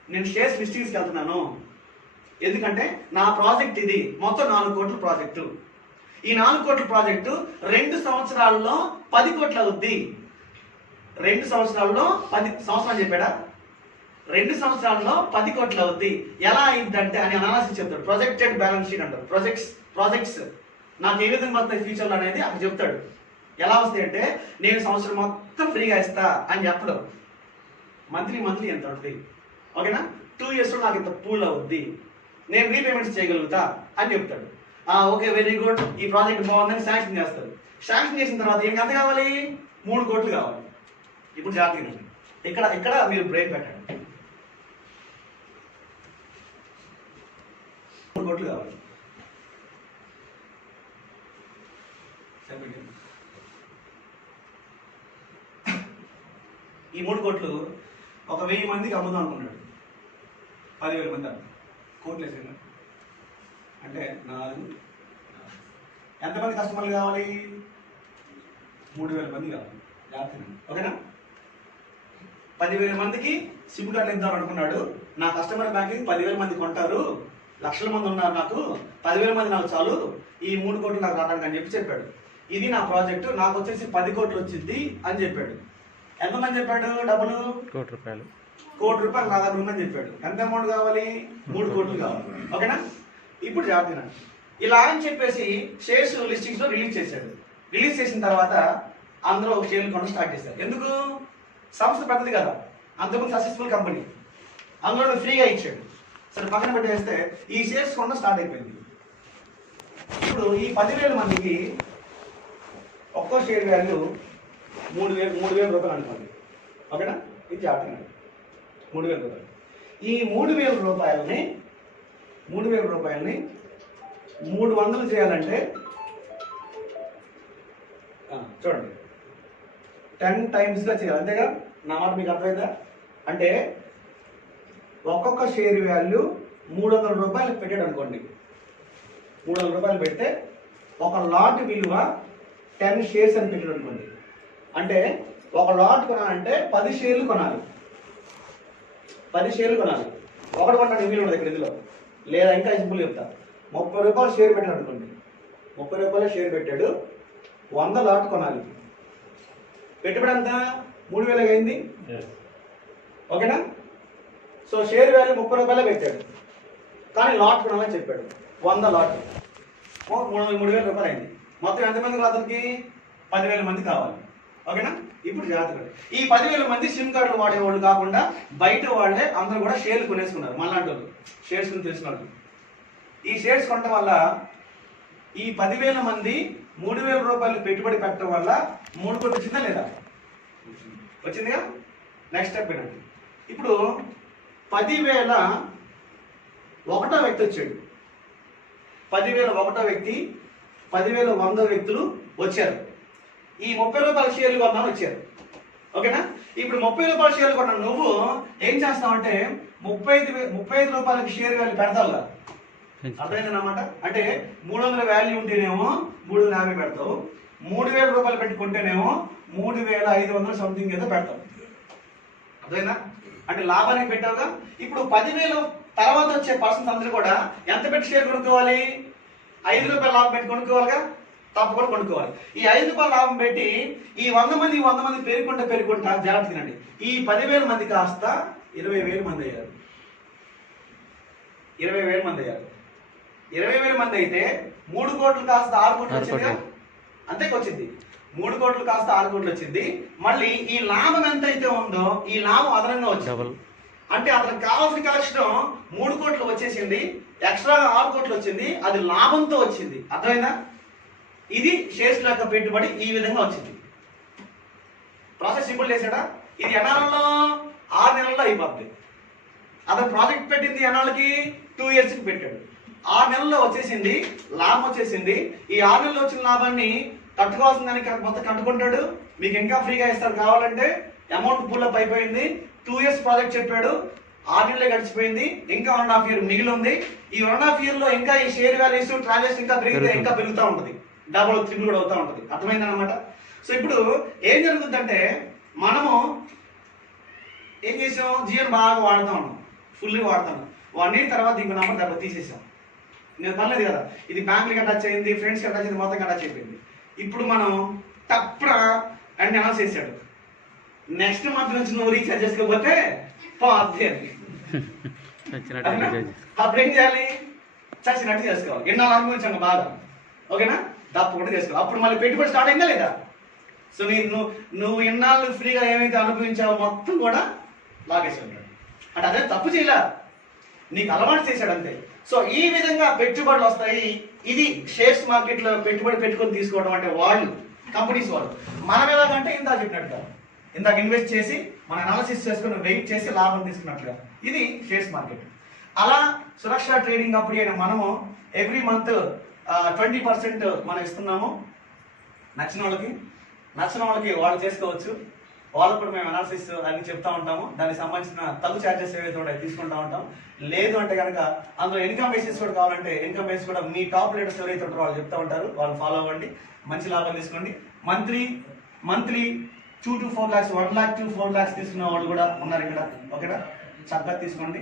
నేను షేర్స్ లిస్టింగ్స్కి వెళ్తున్నాను. ఎందుకంటే నా ప్రాజెక్ట్ ఇది మొత్తం 4 కోట్ల ప్రాజెక్టు. ఈ 4 కోట్ల ప్రాజెక్టు 2 సంవత్సరాల్లో 10 కోట్లు అవుద్ది. 2 సంవత్సరాల్లో 10 సంవత్సరాలు చెప్పాడా? 2 సంవత్సరాల్లో 10 కోట్లు అవుద్ది. ఎలా అయిందంటే అని అనాలిసిస్ చెప్తాడు. ప్రొజెక్టెడ్ బ్యాలెన్స్ షీట్ అంటారు. ప్రాజెక్ట్స్ నాకు ఏ విధంగా వస్తాయి ఫ్యూచర్లో అనేది అక్కడ చెప్తాడు. ఎలా వస్తాయి అంటే నేను సంవత్సరం మొత్తం ఫ్రీగా ఇస్తా అని చెప్పడం. మంత్లీ ఎంత అవుతుంది? ఓకేనా? 2 yearsలో నాకు ఇంత పూల్ అవుద్ది, నేను రీపేమెంట్స్ చేయగలుగుతా అని చెప్తాడు. ఓకే, వెరీ గుడ్, ఈ ప్రాజెక్ట్ బాగుందని శాంక్షన్ చేస్తారు. శాంక్షన్ చేసిన తర్వాత ఏం ఎంత కావాలి? 3 కోట్లు కావాలి. ఇప్పుడు జాగ్రత్తగా ఇక్కడ మీరు బ్రేక్ పెట్టండి. 3 కోట్లు కావాలి. ఈ 3 కోట్లు ఒక 1000 మందికి అమ్ముదాం అనుకున్నాడు. 10,000 మంది కోట్లు వేసాడు అంటే 4. ఎంతమంది కస్టమర్లు కావాలి? 3,000 మంది కావాలి. జాగ్రత్త. ఓకేనా? 10,000 మందికి సిమ్ కార్డులు ఇద్దాం అనుకున్నాడు. నా కస్టమర్ బ్యాంకింగ్ 10,000 మంది కొంటారు, లక్షల మంది ఉన్నారు, నాకు 10,000 మంది నాకు చాలు, ఈ 3 కోట్లు నాకు రావడానికి అని చెప్పాడు. ఇది నా ప్రాజెక్టు, నాకు వచ్చేసి 10 కోట్లు వచ్చింది అని చెప్పాడు. ఎంతమంది చెప్పాడు? డబ్బులు 1 కోటి రూపాయలు నా దగ్గర ఉందని చెప్పాడు. ఎంత అమౌంట్ కావాలి? 3 కోట్లు కావాలి. ఓకేనా? ఇప్పుడు జాగ్రత్త. ఇలా అని చెప్పేసి షేర్స్ లిస్టింగ్స్ లో రిలీజ్ చేశాడు. రిలీజ్ చేసిన తర్వాత అందరూ షేర్లు కొనడం స్టార్ట్ చేశారు. ఎందుకు? సంస్థ పెద్దది కదా, అంతకుముందు సక్సెస్ఫుల్ కంపెనీ, అందులో ఫ్రీగా ఇచ్చాడు. సరే పక్కన పెట్టేస్తే ఈ షేర్స్ కొనడం స్టార్ట్ అయిపోయింది. ఇప్పుడు ఈ 10,000 మందికి ఒక్కో షేర్ వాల్యూ 3,000 రూపాయలు అనుకోండి. ఓకేనా? ఇది జాగ్రత్తగా 3,000 రూపాయలు. ఈ 3,000 రూపాయలని 300 చేయాలంటే చూడండి 10 టైమ్స్గా చేయాలి. అంతేగా? నా మాట మీకు అర్థమైందా? అంటే ఒక్కొక్క షేర్ వాల్యూ 300 రూపాయలు పెట్టాడు అనుకోండి. 300 రూపాయలు పెడితే ఒక లాట్ విలువ 10 షేర్స్ అని పెట్టాడు అనుకోండి. అంటే ఒక లాట్ కొనాలంటే 10 షేర్లు కొనాలి. 10 షేర్లు కొనాలి. ఒకటి కొన్నాడు మిగిలి ఉండదు ఇక్కడ ఇందులో. లేదా ఇంకా సింపుల్ చెప్తా, 30 రూపాయలు షేర్ పెట్టాడు అనుకోండి. 30 రూపాయలు షేర్ పెట్టాడు, 100 లాట్ కొనాలి. పెట్టుబడి అంతా 3,000 అయింది. ఓకేనా? సో షేర్ వాల్యూ 30 రూపాయలే పెట్టాడు, కానీ లాట్ కొనాలని చెప్పాడు. 100 లాట్ 3,000 రూపాయలు అయింది. మొత్తం ఎంతమంది అతనికి? 10,000 మంది కావాలి. ఓకేనా? ఇప్పుడు జాగ్రత్తగా, ఈ 10,000 మంది సిమ్ కార్డులు వాడేవాళ్ళు కాకుండా బయట వాళ్ళే అందరూ కూడా షేర్లు కొనేసుకున్నారు. మళ్ళాంటి వాళ్ళు షేర్స్ తెలుసుకున్నారు. ఈ షేర్స్ కొనడం వల్ల ఈ 10,000 మంది 3,000 రూపాయలు పెట్టుబడి పెట్టడం వల్ల 3 కోట్లు వచ్చిందా లేదా? వచ్చిందిగా. నెక్స్ట్ స్టెప్ ఏంటంటే, ఇప్పుడు 10,000 ఒకటో వ్యక్తి వచ్చాడు. 10,000 ఒకటో వ్యక్తి, 10,000 100 వ్యక్తులు వచ్చారు. ఈ 30 రూపాయల షేర్లు కొన్నాను వచ్చారు. ఓకేనా? ఇప్పుడు 30 రూపాయల షేర్లు కొన్నా నువ్వు ఏం చేస్తావంటే 35 రూపాయలకి షేర్ వాల్యూ పెడతావు కదా. అర్థమైందన్నమాట. అంటే 300 వాల్యూ ఉంటేనేమో 350 పెడతావు. 3,000 రూపాయలు పెట్టుకుంటేనేమో 3,500 సంథింగ్ ఏదో పెడతావు. అర్థమైందా? అంటే లాభానికి పెట్టావుగా. ఇప్పుడు 10,000 తర్వాత వచ్చే పర్సన్స్ అందరూ కూడా ఎంత పెట్టి షేర్ కొనుక్కోవాలి? 5 రూపాయల లాభం పెట్టి కొనుక్కోవాలిగా. తప్పకుండా కొనుక్కోవాలి. ఈ 5 రూపాయల లాభం పెట్టి ఈ 100 మంది పేరుకుంటా జాగ్రత్త తినండి. ఈ 10,000 మంది కాస్త 20,000 మంది అయ్యారు. 20,000 మంది అయ్యారు. 20,000 మంది అయితే 3 కోట్లు కాస్త 6 కోట్లు వచ్చింది. అంతే వచ్చింది. 3 కోట్లు కాస్త 6 కోట్లు వచ్చింది. మళ్ళీ ఈ లాభం ఎంత అయితే ఉందో ఈ లాభం అదనంగా వచ్చింది. అంటే అతనికి కావాల్సిన కలెక్షన్ 3 కోట్లు వచ్చేసింది, ఎక్స్ట్రాగా 6 కోట్లు వచ్చింది. అది లాభంతో వచ్చింది. అర్థమైందా? ఇది షేర్స్ యొక్క పెట్టుబడి ఈ విధంగా వచ్చింది. ప్రాసెస్ సింపుల్ చేశాడా? ఇది ఎన్నాళ్ళలో? 6 నెలల్లో అయిపోద్ది. అతను ప్రాజెక్ట్ పెట్టింది ఎన్నాళ్ళకి? 2 ఇయర్స్కి పెట్టాడు. 6 నెలల్లో వచ్చేసింది, లాభం వచ్చేసింది. ఈ 6 నెలల్లో వచ్చిన లాభాన్ని కట్టుకోవాల్సిన దానికి మొత్తం కట్టుకుంటాడు. మీకు ఇంకా ఫ్రీగా ఇస్తారు కావాలంటే. అమౌంట్ పుల్ అప్ అయిపోయింది. 2 ఇయర్స్ ప్రాజెక్ట్ చెప్పాడు, 6 నెలలే గడిచిపోయింది. ఇంకా 1.5 ఇయర్ మిగిలి ఉంది. ఈ 1.5 ఇయర్ లో ఇంకా ఈ షేర్ వాల్యూస్ ట్రాన్సాక్షన్ ఇంకా పెరుగుతూ ఉంటుంది. డబుల్ త్రిబుల్ కూడా అవుతూ ఉంటుంది. అర్థమైందన్నమాట. సో ఇప్పుడు ఏం జరుగుతుందంటే మనము ఏం చేసాం? జియో బాగా వాడుతూ ఉన్నాం, ఫుల్లీ వాడుతాను. 1 ఇయర్ తర్వాత ఇంకో నెంబర్ దాంట్లో తీసేసాం. నేను పర్లేదు కదా, ఇది బ్యాంకులకి అటాచ్ అయింది, ఫ్రెండ్స్కి అటాచ్ అయింది, మొత్తం అటాచ్ అయిపోయింది. ఇప్పుడు మనం తప్పుడు అన్ని అనౌన్స్ చేశాడు. నెక్స్ట్ మంత్ నుంచి నువ్వు రీఛార్జ్ చేసుకోకపోతే పోద్ది అని. అప్పుడు ఏం చేయాలి? చచ్చినట్టు చేసుకోవాలి. ఎన్నో అనుభవించాను బాగా. ఓకేనా? తప్పకుండా చేసుకోవాలి. అప్పుడు మళ్ళీ పెట్టుబడి స్టార్ట్ అయిందా లేదా? సో నువ్వు ఎన్నాళ్ళు ఫ్రీగా ఏమైతే అనుభవించావో మొత్తం కూడా లాగేసి ఉంటాడు. అంటే అదే తప్పు చేయలే, నీకు అలవాటు చేశాడు అంతే. సో ఈ విధంగా పెట్టుబడులు వస్తాయి. ఇది షేర్స్ మార్కెట్లో పెట్టుబడి పెట్టుకొని తీసుకోవడం అంటే వాళ్ళు కంపెనీస్ వాళ్ళు. మనం ఎలాగంటే ఇందాక చెప్పినట్టుగా ఇందాక ఇన్వెస్ట్ చేసి మన అనాలిసిస్ చేసుకుని వెయిట్ చేసి లాభం తీసుకున్నట్లుగా ఇది షేర్స్ మార్కెట్. అలా సురక్ష ట్రేడింగ్ అప్పుడు అయినా మనము ఎవ్రీ మంత్ 20% మనం ఇస్తున్నాము. నచ్చిన వాళ్ళకి వాళ్ళు చేసుకోవచ్చు. వాళ్ళకు కూడా మేము అనాలిసిస్ అన్ని చెప్తా ఉంటాము. దానికి సంబంధించిన తగ్గు ఛార్జెస్ ఏవైతే ఉంటాయో తీసుకుంటా ఉంటాం. లేదు అంటే కనుక అందులో ఇన్కమ్ బేసిస్ కూడా కావాలంటే ఇన్కమ్ బేసిస్ కూడా మీ టాప్ లీడర్స్ ఎవరైతే ఉంటారో వాళ్ళు చెప్తా ఉంటారు. వాళ్ళు ఫాలో అవ్వండి, మంచి లాభాలు తీసుకోండి. Monthly 2 to 4 lakhs, 1 lakh to 4 lakhs తీసుకున్న వాళ్ళు కూడా ఉన్నారు ఇక్కడ. ఓకేనా? చక్కగా తీసుకోండి.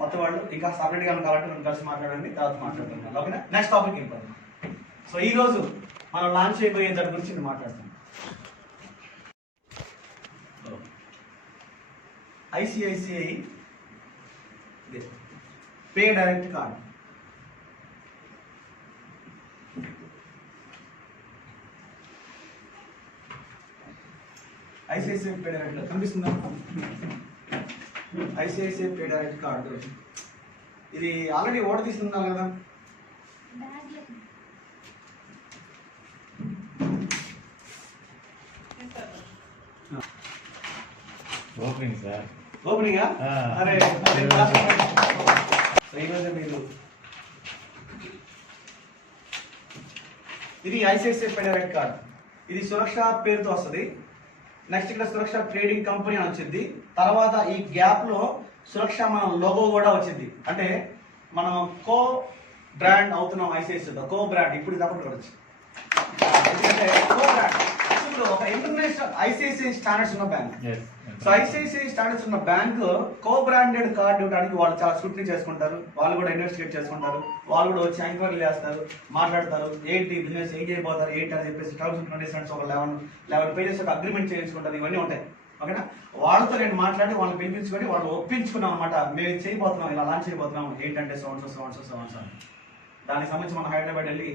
కొత్త వాళ్ళు ఇంకా సపరేట్గా కావాలంటే మనం కలిసి మాట్లాడండి, తర్వాత మాట్లాడుతున్నాం. ఓకేనా? నెక్స్ట్ టాపిక్ వెళ్ళిపోతాం. సో ఈ రోజు మనం లాంచ్ అయిపోయే దాని గురించి నేను మాట్లాడుతాను. ICICI pay direct card. ICICI pay direct కనిపిస్తుందా? ICICI పే డైరెక్ట్ కార్డు ఇది ఆల్రెడీ ఓడ తీసుకున్నారు కదా. Opening sir. ఓపెనింగా? ఆ. అరే ఈరోజు మీరు ఇది ఐసిఐసిఐ ఫెడరల్ కార్డ్. ఇది సురక్ష పేరుతో వస్తుంది. నెక్స్ట్ ఇక్కడ సురక్ష ట్రేడింగ్ కంపెనీ అని వచ్చింది. తర్వాత ఈ గ్యాప్ లో సురక్ష మన లోగో కూడా వచ్చింది. అంటే మనం కో బ్రాండ్ అవుతున్నాం ఐసిఐసిఐతో. కో బ్రాండ్ ఇప్పుడు ఇది అప్పుడు వచ్చి ఎందుకంటే కో బ్రాండ్ ఇప్పుడు ఒక ఇంటర్నేషనల్ ఐసిఐసిఐ స్టాండర్డ్స్ ఉన్న bank. Yes. So ICICI standards ఉన్న బ్యాంక్ కో బ్రాండెడ్ కార్డు ఇవ్వడానికి వాళ్ళు చాలా స్క్రూటినీ చేసుకుంటారు. వాళ్ళు కూడా ఇన్వెస్టిగేట్ చేసుకుంటారు. వాళ్ళు కూడా వచ్చి ఎంక్వైరీ చేస్తారు, మాట్లాడతారు, ఏంటి బిజినెస్ ఏం చేయబోతారు ఏంటి అని చెప్పేసి టర్మ్స్ అండ్ కండిషన్స్ ఒక 11 పేజెస్ ఒక అగ్రిమెంట్ చేయించుకుంటారు. ఇవన్నీ ఉంటాయి. ఓకేనా? వాళ్ళతో నేను మాట్లాడి వాళ్ళని పిలిపించుకొని వాళ్ళు ఒప్పించుకున్నాం అనమాట. మేము ఇది చేయబోతున్నాం, ఇలా లాంచ్ చేయబోతున్నాం, ఏంటంటే సోన్స్ అని. దానికి సంబంధించి మన హైదరాబాద్ వెళ్ళి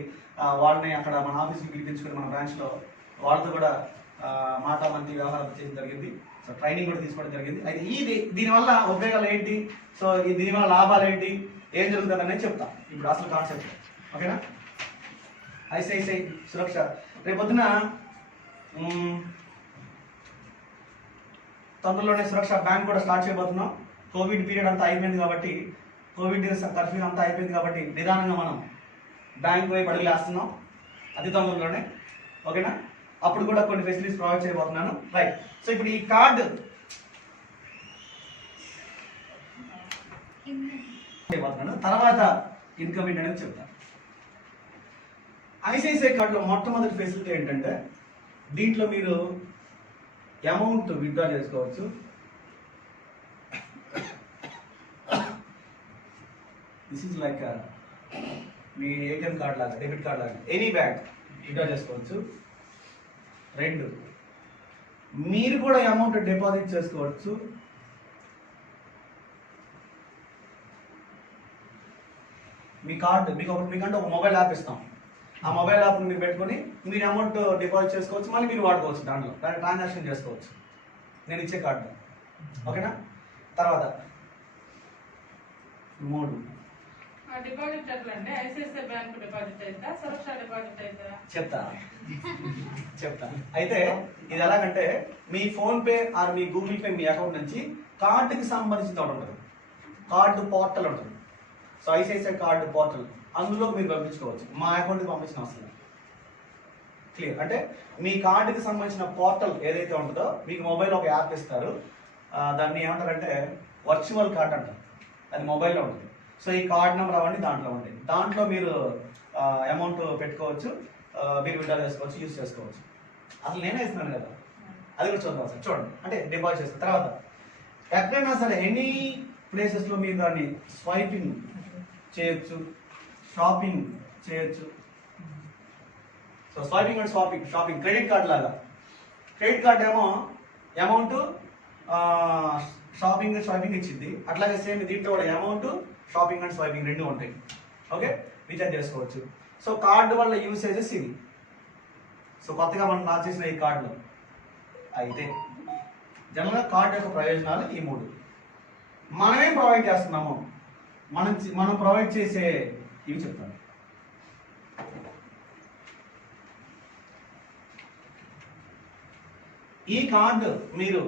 వాళ్ళని అక్కడ మన ఆఫీస్కి పిలిపించుకొని మన బ్రాంచ్లో వాళ్ళతో కూడా మాట్లాడమంతి వ్యవహారం చేయడం జరిగింది. సో ట్రైనింగ్ కూడా తీసుకోవడం జరిగింది. అయితే దీనివల్ల ఉపయోగాలు ఏంటి, సో దీనివల్ల లాభాలు ఏంటి, ఏం జరుగుతుంది అనేది చెప్తా ఇప్పుడు అసలు కాన్సెప్ట్. ఓకేనా? ఐసిఐసిఐ సురక్ష రేపొద్దున తొందరలోనే సురక్ష బ్యాంక్ కూడా స్టార్ట్ చేయబోతున్నాం. కోవిడ్ పీరియడ్ అంతా అయిపోయింది కాబట్టి, కోవిడ్ కర్ఫ్యూ అంతా అయిపోయింది కాబట్టి నిదానంగా మనం బ్యాంక్ వైపు అడుగులు వేస్తున్నాం అతి తొందరలోనే. ఓకేనా? అప్పుడు కూడా కొన్ని ఫెసిలిటీస్ ప్రొవైడ్ చేయబోతున్నాను. రైట్. సో ఇప్పుడు ఈ కార్డు చేయబోతున్నాను, తర్వాత ఇన్కమ్ ఏంటనేది చెప్తాను. ఐసిఐసిఐ కార్డులో మొట్టమొదటి ఫెసిలిటీ ఏంటంటే దీంట్లో మీరు అమౌంట్ విత్డ్రా చేసుకోవచ్చు. This is like me ATM card లాగా, డెబిట్ కార్డ్ లాగా ఎనీ బ్యాంక్ విత్డ్రా చేసుకోవచ్చు. 2, మీరు కూడా అమౌంట్ డిపాజిట్ చేసుకోవచ్చు. మీ కార్డు మీకంటే ఒక మొబైల్ యాప్ ఇస్తాం. ఆ మొబైల్ యాప్ మీరు పెట్టుకొని మీరు అమౌంట్ డిపాజిట్ చేసుకోవచ్చు, మళ్ళీ మీరు వాడుకోవచ్చు, దాంట్లో ట్రాన్సాక్షన్ చేసుకోవచ్చు నేను ఇచ్చే కార్డు. ఓకేనా? తర్వాత 3 డిపాజిట్ ఎట్లా అండి? ఐసిఐసిఐ బ్యాంక్ డిపాజిట్ అయితే సురక్ష డిపాజిట్ అయితే చెప్తా. అయితే ఇది ఎలాగంటే మీ ఫోన్ పే ఆర్ మీ గూగుల్ పే మీ అకౌంట్ నుంచి కార్డుకి సంబంధించిన ఒకటి ఉంటుంది, కార్డు పోర్టల్ ఉంటుంది. సో ఐసిఐసిఐ కార్డు పోర్టల్, అందులో మీరు పంపించుకోవచ్చు. మా అకౌంట్కి పంపించిన అవసరం క్లియర్. అంటే మీ కార్డుకి సంబంధించిన పోర్టల్ ఏదైతే ఉంటుందో మీకు మొబైల్ ఒక యాప్ ఇస్తారు. దాన్ని ఏమంటారంటే వర్చువల్ కార్డ్ అంటారు. అది మొబైల్లో ఉంటుంది. సో ఈ కార్డ్ నెంబర్ అవన్నీ దాంట్లో ఉంటాయి. దాంట్లో మీరు అమౌంట్ పెట్టుకోవచ్చు, మీరు విత్డ్రా చేసుకోవచ్చు, యూజ్ చేసుకోవచ్చు. అసలు నేనే ఇస్తున్నాను కదా, అది కూడా చూద్దాం సార్. చూడండి, అంటే డిపాజిట్ చేసిన తర్వాత ఎక్కడైనా సరే ఎనీ ప్లేసెస్లో మీరు దాన్ని స్వైపింగ్ చేయొచ్చు, షాపింగ్ చేయొచ్చు. So swiping and shopping credit card లాగా. క్రెడిట్ కార్డ్ ఏమో అమౌంట్ షాపింగ్ ఇచ్చింది, అట్లాగే సేమ్ దీంట్లో కూడా అమౌంట్ షాపింగ్ అండ్ స్వైపింగ్ 2 ఉంటాయి. ఓకే? రీఛార్జ్ చేసుకోవచ్చు. సో కార్డు వల్ల యూసేజెస్ ఇవి. సో కొత్తగా మనం లాంచ్ చేసిన ఈ కార్డులో అయితే జనరల్గా కార్డు యొక్క ప్రయోజనాలు ఈ 3. మనమేం ప్రొవైడ్ చేస్తున్నాము, మనం ప్రొవైడ్ చేసే ఇవి చెప్తాను. ఈ కార్డు మీరు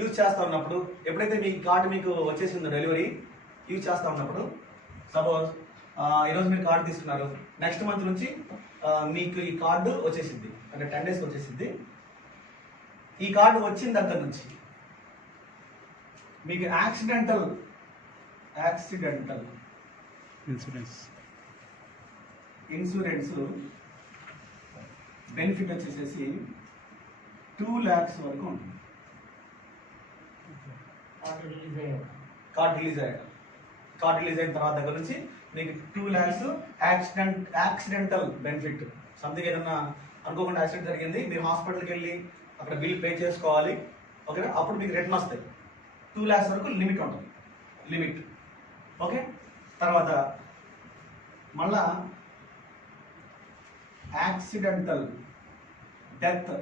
యూజ్ చేస్తూ ఉన్నప్పుడు, ఎప్పుడైతే మీ కార్డు మీకు వచ్చేసిందో డెలివరీ యూజ్ చేస్తూ ఉన్నప్పుడు, సపోజ్ ఈరోజు మీరు కార్డు తీసుకున్నారు, నెక్స్ట్ మంత్ నుంచి మీకు ఈ కార్డు వచ్చేసింది, అంటే 10 డేస్కి వచ్చేసింది. ఈ కార్డు వచ్చిన దగ్గర నుంచి మీకు యాక్సిడెంటల్ ఇన్సూరెన్స్ బెనిఫిట్ వచ్చేసేసి 2 lakhs వరకు ఉంటుంది. కార్డ్ రిలీజ్ అయిన తర్వాత దగ్గర నుంచి మీకు 2 lakhs యాక్సిడెంటల్ బెనిఫిట్. సంథింగ్ ఏదన్నా అనుకోకుండా యాక్సిడెంట్ జరిగింది, మీరు హాస్పిటల్కి వెళ్ళి అక్కడ బిల్ పే చేసుకోవాలి. ఓకేనా? అప్పుడు మీకు రిటర్న్ వస్తాయి. 2 lakhs వరకు లిమిట్ ఉంటుంది, లిమిట్. ఓకే? తర్వాత మళ్ళా యాక్సిడెంటల్ డెత్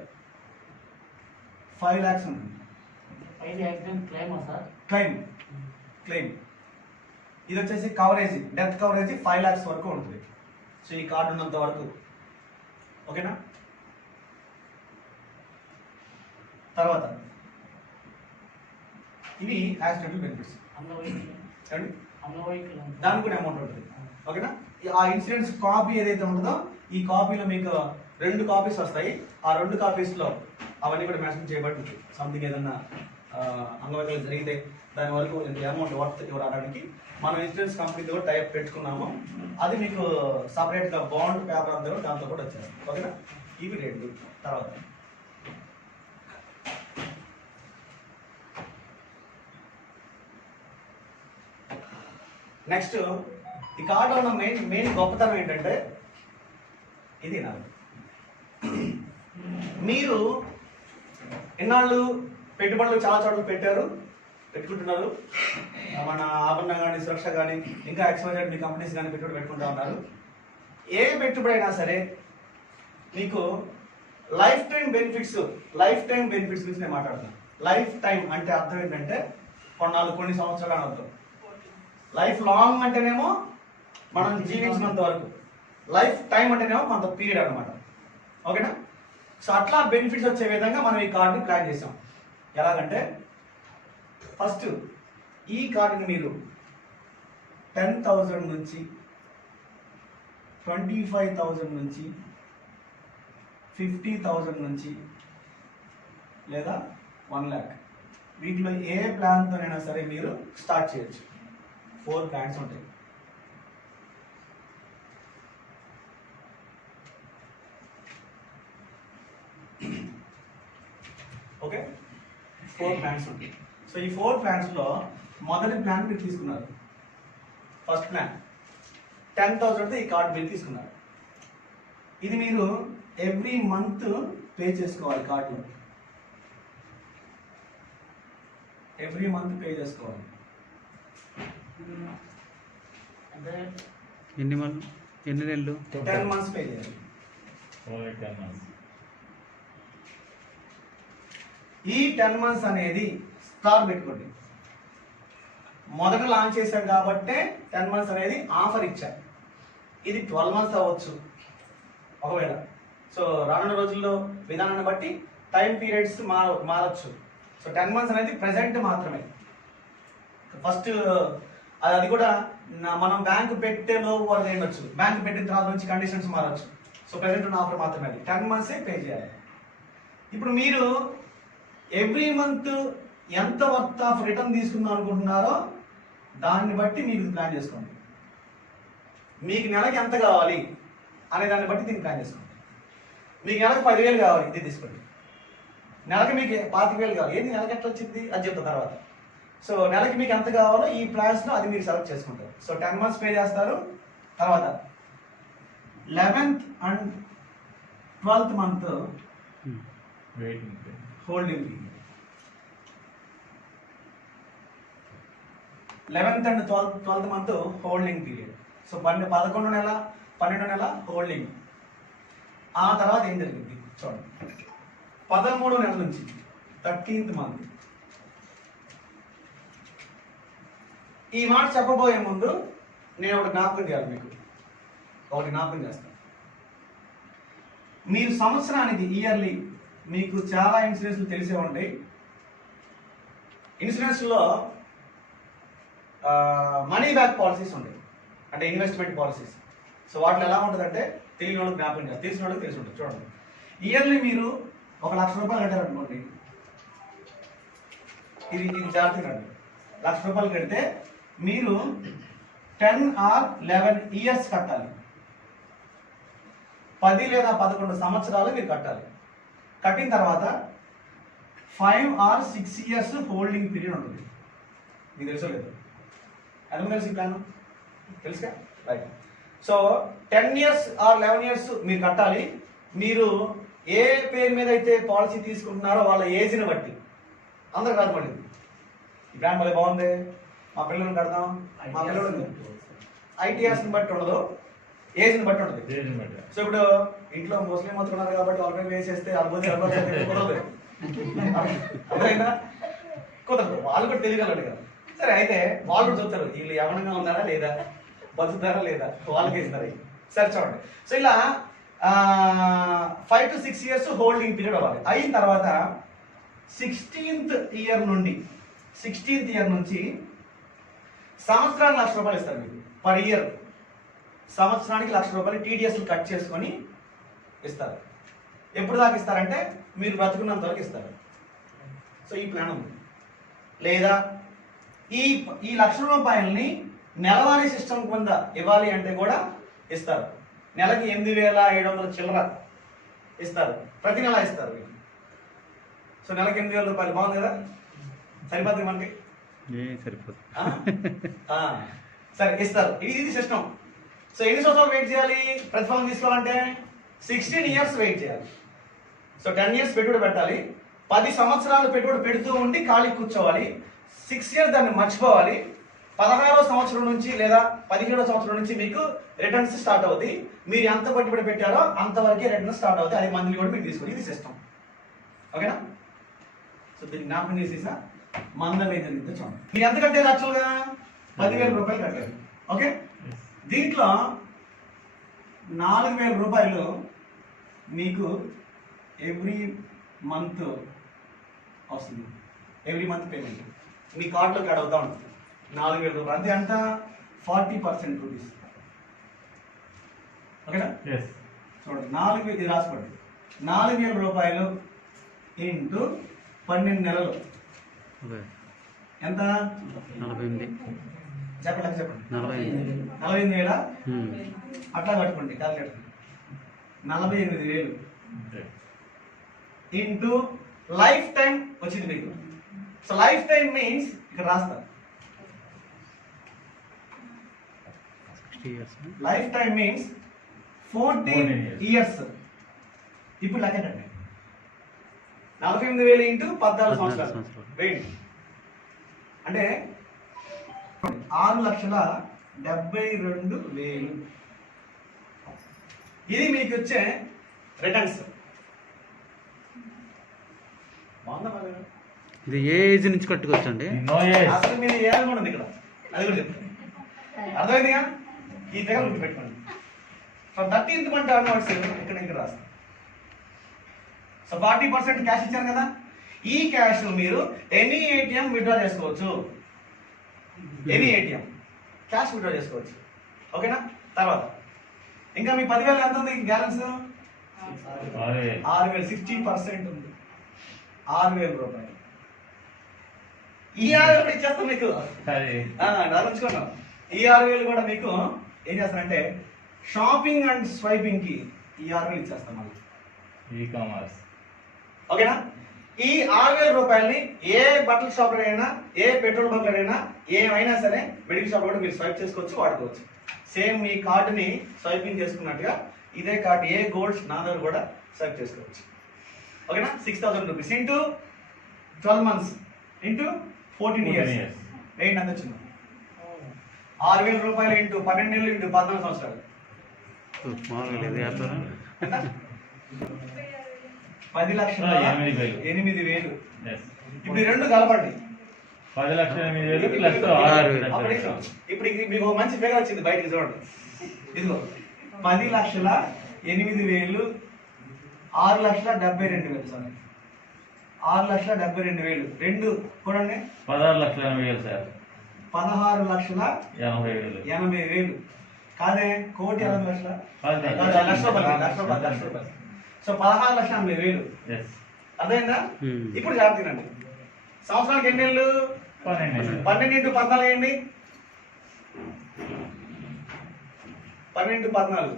5 lakhs ఉంటుంది. క్లెయిమ్ ఇది వచ్చేసి కవరేజ్, డెత్ కవరేజ్ 5 lakhs వరకు ఉంటుంది. సో ఈ కార్డు ఉన్నంత వరకు. ఓకేనా? తర్వాత ఇవి యాక్సిడెంటల్ బెనిఫిట్స్ దానికి కూడా అమౌంట్ ఉంటుంది. ఓకేనా? ఆ ఇన్సూరెన్స్ కాపీ ఏదైతే ఉంటుందో ఈ కాపీలో మీకు 2 కాపీస్ వస్తాయి. ఆ 2 కాపీస్లో అవన్నీ కూడా మెన్షన్ చేయబడి ఉంటుంది. సంథింగ్ ఏదన్నా అంగవైకల్యం జరిగితే దాని వరకు ఇంత అమౌంట్ వర్త్ ఇవ్వడానికి మనం ఇన్సూరెన్స్ కంపెనీతో కూడా టైప్ పెట్టుకున్నాము. అది మీకు సపరేట్గా బాండ్ పేపర్ అంతా కూడా దాంతో కూడా వచ్చేది. ఓకేనా? ఇవి 2. తర్వాత నెక్స్ట్ ఈ కార్డులో ఉన్న మెయిన్ గొప్పతనం ఏంటంటే ఇది నాకు మీరు ఇన్నాళ్ళు పెట్టుబడులు చాలా చోట్ల పెట్టుకుంటున్నారు. మన ఆభరణ కానీ సురక్ష కానీ ఇంకా ఎక్స్పైర్డ్ మీ కంపెనీస్ కానీ పెట్టుబడి పెట్టుకుంటా ఉన్నారు. ఏ పెట్టుబడి అయినా సరే మీకు లైఫ్ టైం బెనిఫిట్స్ గురించి నేను మాట్లాడుతున్నాను. లైఫ్ టైం అంటే అర్థం ఏంటంటే కొన్ని సంవత్సరాలు అని అర్థం. లైఫ్ లాంగ్ అంటేనేమో మనం జీవించినంత వరకు, లైఫ్ టైం అంటేనేమో కొంత పీరియడ్ అనమాట. ఓకేనా? సో అట్లా బెనిఫిట్స్ వచ్చే విధంగా మనం ఈ కార్డుని ప్లాన్ చేసాం. ఎలాగంటే ఫస్ట్ ఈ కార్డుని మీరు 10,000 నుంచి 25,000 నుంచి 50,000 నుంచి లేదా 1 lakh వీటిలో ఏ ప్లాన్తోనైనా సరే మీరు స్టార్ట్ చేయొచ్చు. 4 ప్లాన్స్ ఉంటాయి. ఓకే, 4 ప్లాన్స్ ఉంటాయి. సో ఈ 4 ప్లాన్స్లో మొదటి ప్లాన్ మీరు తీసుకున్నారు. ఫస్ట్ ప్లాన్ 10,000 ఈ కార్డు మీరు తీసుకున్నారు. ఇది మీరు ఎవ్రీ మంత్ పే చేసుకోవాలి. కార్డులో ఎవ్రీ మంత్ పే చేసుకోవాలి. ఎన్ని నెలలు? 10 months పే చేయాలి. ఈ 10 months అనేది స్టార్ పెట్టుకోండి. మొదట లాంచ్ చేశారు కాబట్టి 10 months అనేది ఆఫర్ ఇచ్చారు. ఇది 12 months అవ్వచ్చు ఒకవేళ. సో రానున్న రోజుల్లో విధానాన్ని బట్టి టైం పీరియడ్స్ మారచ్చు. సో 10 months అనేది ప్రెసెంట్ మాత్రమే. ఫస్ట్ అది కూడా మనం బ్యాంకు పెట్టే లోపు వరకు ఉండొచ్చు. బ్యాంకు పెట్టిన తర్వాత నుంచి కండిషన్స్ మారచ్చు. సో ప్రెసెంట్ ఉన్న ఆఫర్ మాత్రమే అది 10 months పే చేయాలి. ఇప్పుడు మీరు ఎవ్రీ మంత్ ఎంత వర్త్ ఆఫ్ రిటర్న్ తీసుకుందాం అనుకుంటున్నారో దాన్ని బట్టి మీరు ప్లాన్ చేసుకోండి. మీకు నెలకి ఎంత కావాలి అనే దాన్ని బట్టి దీన్ని ప్లాన్ చేసుకోండి. మీకు నెలకు 10,000 కావాలి, ఇది తీసుకోండి. నెలకి మీకు 25,000 కావాలి, ఏంది నెలకి ఎట్లా వచ్చింది అది చెప్తా తర్వాత. సో నెలకి మీకు ఎంత కావాలో ఈ ప్లాన్స్లో అది మీరు సెలెక్ట్ చేసుకుంటారు. సో 10 months పే చేస్తారు. తర్వాత 11th and 12th month holding period. 11th and 12th month holding period. So 11వ నెల 12వ నెల హోల్డింగ్. ఆ తర్వాత ఏం జరిగింది చూడండి. 13వ నెల నుంచి 13th month. ఈ మాట చెప్పబోయే ముందు నేను ఒకటి జ్ఞాపకం చేయాలి. ఒకటి జ్ఞాపకం చేస్తాను. మీరు సంవత్సరానికి ఇయర్లీ మీకు చాలా ఇన్సూరెన్స్లు తెలిసే ఉంటాయి. ఇన్సూరెన్స్లో మనీ బ్యాక్ పాలసీస్ ఉంటాయి, అంటే ఇన్వెస్ట్మెంట్ పాలసీస్. సో వాటిలో ఎలా ఉంటుందంటే తెలియని వాళ్ళకి జ్ఞాపకం చేయాలి, తెలిసిన వాళ్ళకి తెలిసి ఉంటుంది. చూడండి, ఇయర్లీ మీరు 1,00,000 రూపాయలు కట్టారనుకోండి. ఇది జాగ్రత్తగా రండి. 1,00,000 రూపాయలు కడితే మీరు 10 or 11 years కట్టాలి. 10 లేదా 11 సంవత్సరాలు మీరు కట్టాలి. కట్టిన తర్వాత 5 or 6 years హోల్డింగ్ పీరియడ్ ఉంటుంది. మీకు తెలుసో లేదు? ఎందుకు తెలుసు ఈ ప్లాన్? తెలుసుగా? Right. So 10 years or 11 years మీరు కట్టాలి. మీరు ఏ పేరు మీద అయితే పాలసీ తీసుకుంటున్నారో వాళ్ళ ఏజ్ని బట్టి అందరికి రాదు. ఈ ప్లాన్ మళ్ళీ బాగుంది, మా పిల్లలను కడదాం, మా పిల్లలు ఐటీఆర్స్ని బట్టి ఉండదు, ఏజ్ని బట్టి ఉంటుంది. సో ఇప్పుడు ఇంట్లో ముస్లిం ఉన్నారు కాబట్టి వాళ్ళపై వేసేస్తే కుదరదు. అర్థమైందా? కుదరదు. వాళ్ళు కూడా తెలియగలడు కదా. సరే, అయితే వాళ్ళు కూడా చూస్తారు వీళ్ళు యవనంగా ఉన్నారా లేదా, బతుకుతారా లేదా, వాళ్ళకి ఇస్తారు. సరే చూడండి. సో ఇలా 5 to 6 years హోల్డింగ్ పీరియడ్ అవ్వాలి. అయిన తర్వాత 16th ఇయర్ నుంచి సంవత్సరానికి ₹1,00,000 ఇస్తారు మీకు పర్ ఇయర్. సంవత్సరానికి ₹1,00,000 టీడీఎస్లు కట్ చేసుకొని ఇస్తారు. ఎప్పుడు దాకా ఇస్తారంటే మీరు బ్రతుకున్నంత వరకు ఇస్తారు. సో ఈ ప్లాన్ ఉంది. లేదా ఈ ₹1,00,000 నెలవారీ సిస్టమ్ కింద ఇవ్వాలి అంటే కూడా ఇస్తారు. నెలకి 8,700 చిల్లర ఇస్తారు. ప్రతి నెల ఇస్తారు. సో నెలకి ₹8,000 బాగుంది కదా, సరిపోతుంది మనకి. సరిపోతుంది. సరే ఇస్తారు. ఇది సిస్టమ్. సో ఎన్ని సంవత్సరాలు వెయిట్ చేయాలి ప్రతిఫలం తీసుకోవాలంటే? 16 ఇయర్స్ వెయిట్ చేయాలి. సో 10 ఇయర్స్ పెట్టుబడి పెట్టాలి. 10 సంవత్సరాలు పెట్టుబడి పెడుతూ ఉండి ఖాళీ కూర్చోవాలి. 6 ఇయర్స్ దాన్ని మర్చిపోవాలి. 16వ సంవత్సరం నుంచి లేదా 17వ సంవత్సరం నుంచి మీకు రిటర్న్స్ స్టార్ట్ అవుతాయి. మీరు ఎంత పెట్టుబడి పెట్టారో అంతవరకే రిటర్న్స్ స్టార్ట్ అవుతాయి. అది మంత్లీ కూడా మీకు తీసుకోండి. ఇది సిస్టమ్. ఓకేనా? సో దీన్ని జ్ఞాపకం చేసేసా మందం ఏం జరిగిందో చూడండి. మీరు ఎంత కట్టారు? యాక్చువల్గా ₹10,000 కట్టారు. ఓకే, దీంట్లో ₹4,000 మీకు ఎవ్రీ మంత్ వస్తుంది. ఎవ్రీ మంత్ పేమెంట్ మీ కార్డులోకి యాడ్ అవుతా ఉంటుంది. ₹4,000 అంటే ఎంత? 40% రూపీస్. ఓకేనా? చూడండి, 4,000 ఇది రాసుకోండి. ₹4,000 ఇంటూ 12 నెలలు ఎంత? 48. చెప్పండి చెప్పండి. 48,000. అట్లా కట్టుకోండి క్యాలిక్యులేటర్. 48,000 ఇంటూ లైఫ్ టైం వచ్చింది మీకు. సో లైఫ్ టైం మీన్స్ ఇక్కడ రాస్తా. 60 years. Life time means 14 years. ఇప్పుడు లెక్కటండి. 48,000 ఇంటూ 14 సంవత్సరాలు వేయండి. అంటే 6,72,000. ఇది మీకు వచ్చే రిటర్న్స్. ఇది ఏ ఏజ్ నుంచి కట్టుకోవచ్చు అండి? అసలు మీరు ఏది కూడా ఉంది ఇక్కడ, అది కూడా చెప్తాను. అర్థమైందిగా? ఈ దగ్గర గుర్తు పెట్టుకోండి. సో 13th మంత్ ఆన్వర్డ్స్ ఇక్కడ రాస్తాం. సో 40% క్యాష్ ఇచ్చారు కదా, ఈ క్యాష్ మీరు ఎనీ ఏటీఎం విత్డ్రా చేసుకోవచ్చు. ఎనీ ఏటీఎం క్యాష్ విత్డ్రా చేసుకోవచ్చు. ఓకేనా? తర్వాత ఇంకా మీ 10,000 ఎంత ఉంది బ్యాలెన్స్? 6,000. 60% ఉంది. ₹6,000. ఈ 6,000 కూడా ఇచ్చేస్తాం మీకు. ఉంచుకున్నాం. ఈ 6,000 కూడా మీకు ఏం చేస్తానంటే షాపింగ్ అండ్ స్వైపింగ్ కి ఈ 6,000 ఇచ్చేస్తాం మళ్ళీ. ఈ-కామర్స్. ఓకేనా? ఈ ₹6,000 ఏ బట్టల షాప్ అయినా, ఏ పెట్రోల్ బంక్ అయినా, ఏమైనా సరే మెడికల్ షాప్ కూడా మీరు స్వైప్ చేసుకోవచ్చు, వాడుకోవచ్చు. సేమ్ మీ కార్డుని స్వైపింగ్ చేసుకున్నట్టుగా ఇదే కార్డు ఏ గోల్డ్స్ నా దగ్గర కూడా స్వైప్ చేసుకోవచ్చు. ఓకేనా? ₹6,000 into 12 months into 14 years. Weight అంత వచ్చింది. ₹6,000 ఇంటూ 12 నెలలు ఇంటూ 14 సంవత్సరాలు. 10,08,000. ఇప్పుడు ఈ రెండు కలపండి. 10,08,000 ప్లస్ ఇప్పుడు మీకు ఒక మంచి ఫిగర్ వచ్చింది బయటికి చూడండి. ఇదిగో 10,08,000 6,72,000. సార్ 6,72,000 రెండు చూడండి. 16,80,000 సార్. 16,80,000 కాదే, కోటి 60 లక్షలు. సో 16,80,000. అర్థమైందా? ఇప్పుడు జాగ్రత్తనండి. సంవత్సరానికి ఎన్ని నెలలు? 12 ఇంటూ 14 వేయండి. 12 ఇంటూ 14.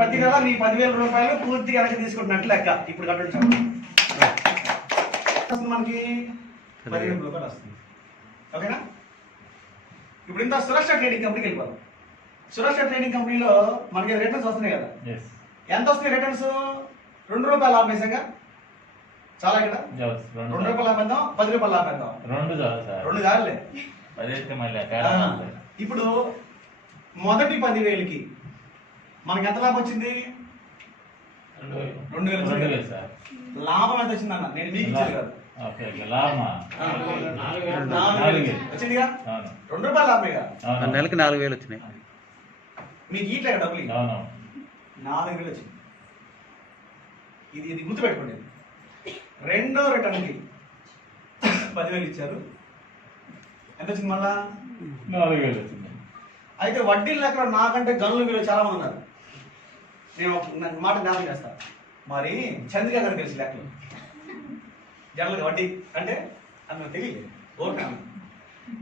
ప్రతి నెల మీ ₹10,000 పూర్తిగా వెనక్కి తీసుకుంటున్నట్లు లెక్క. ఇప్పుడు కట్టండి. మనకి ₹10,000 వస్తుంది. ఓకేనా? ఇప్పుడు ఇంత సురక్ష ట్రేడింగ్ కంపెనీకి వెళ్ళిపోదాం. సురక్ష ట్రేడింగ్ కంపెనీలో మనకి రిటర్న్స్ వస్తున్నాయి కదా. ఎంత వస్తున్నాయి రిటర్న్స్? ₹2 లాభం వేసాక చాలా ఇక్కడ. ₹2 లాభం వేద్దాం, ₹10 లాభం వేద్దాం. రెండు చాలులే. ఇప్పుడు మొదటి 10,000కి మనకి ఎంత లాభం వచ్చింది? 2,000. లాభం ఎంత వచ్చింది అన్న? నేను మీకు ఇచ్చేది కాదు. వచ్చిందిగా ₹2 లాభమేగా. నెలకి 4,000 వచ్చినాయి. మీకు ఇట్లా డబ్బులు 4,000 వచ్చింది. ఇది గుర్తుపెట్టుకోండి. రెండో రిటర్న్కి 10,000 ఇచ్చారు. ఎంత వచ్చింది మళ్ళా? 4,000 వచ్చింది. అయితే వడ్డీలు లెక్క నాకంటే గనులు మీరు చాలా మంది ఉన్నారు. నేను ఒక మాట జ్ఞాపకం చేస్తాను. మరి చంద్రిక గారు తెలిసి లెక్కలు జనరల్గా వడ్డీ అంటే అది నాకు తెలియదు. ఓకే,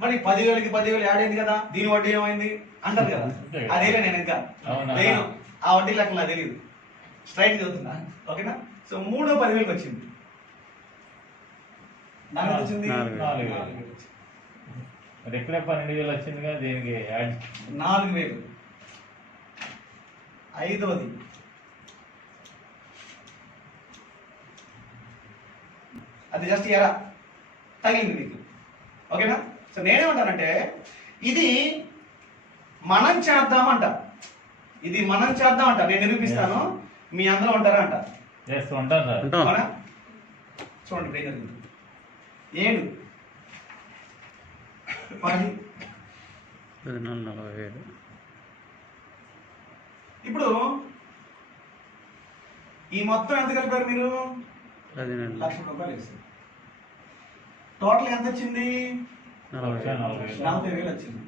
మరి 10,000కి 10,000 యాడ్ అయింది కదా, దీని వడ్డీ ఏమైంది అంటారు కదా. అదేలే నేను ఇంకా లేను, ఆ వడ్డీ లెక్కలు నాకు తెలియదు. స్ట్రైట్ చదువుతున్నా, ఓకేనా? సో మూడో 10,000కి వచ్చింది. నాకు ఎంత వచ్చింది? 4,000. మరి ఎక్కడ 12,000 వచ్చింది కదా, దీనికి యాడ్ 4,000. ఐదోది అది జస్ట్ ఎరా తగిలింది మీకు, ఓకేనా? సో నేనేమంటానంటే ఇది మనం చేద్దామంట, ఇది మనం చేద్దామంట. నేను నిరూపిస్తాను, మీ అందరూ ఉంటారా అంట. చేస్తూ ఉంటాం సార్. ఉంటాం. అవునా? చూడండి ఇప్పుడు ఏం జరిగింది. 7 10 40,000. ఇప్పుడు ఈ మొత్తం ఎంత కలిపారు మీరు? 14,000. ₹1,00,000 వేస్తారు. టోటల్ ఎంత వచ్చింది? 40,000. 40,000 వచ్చింది,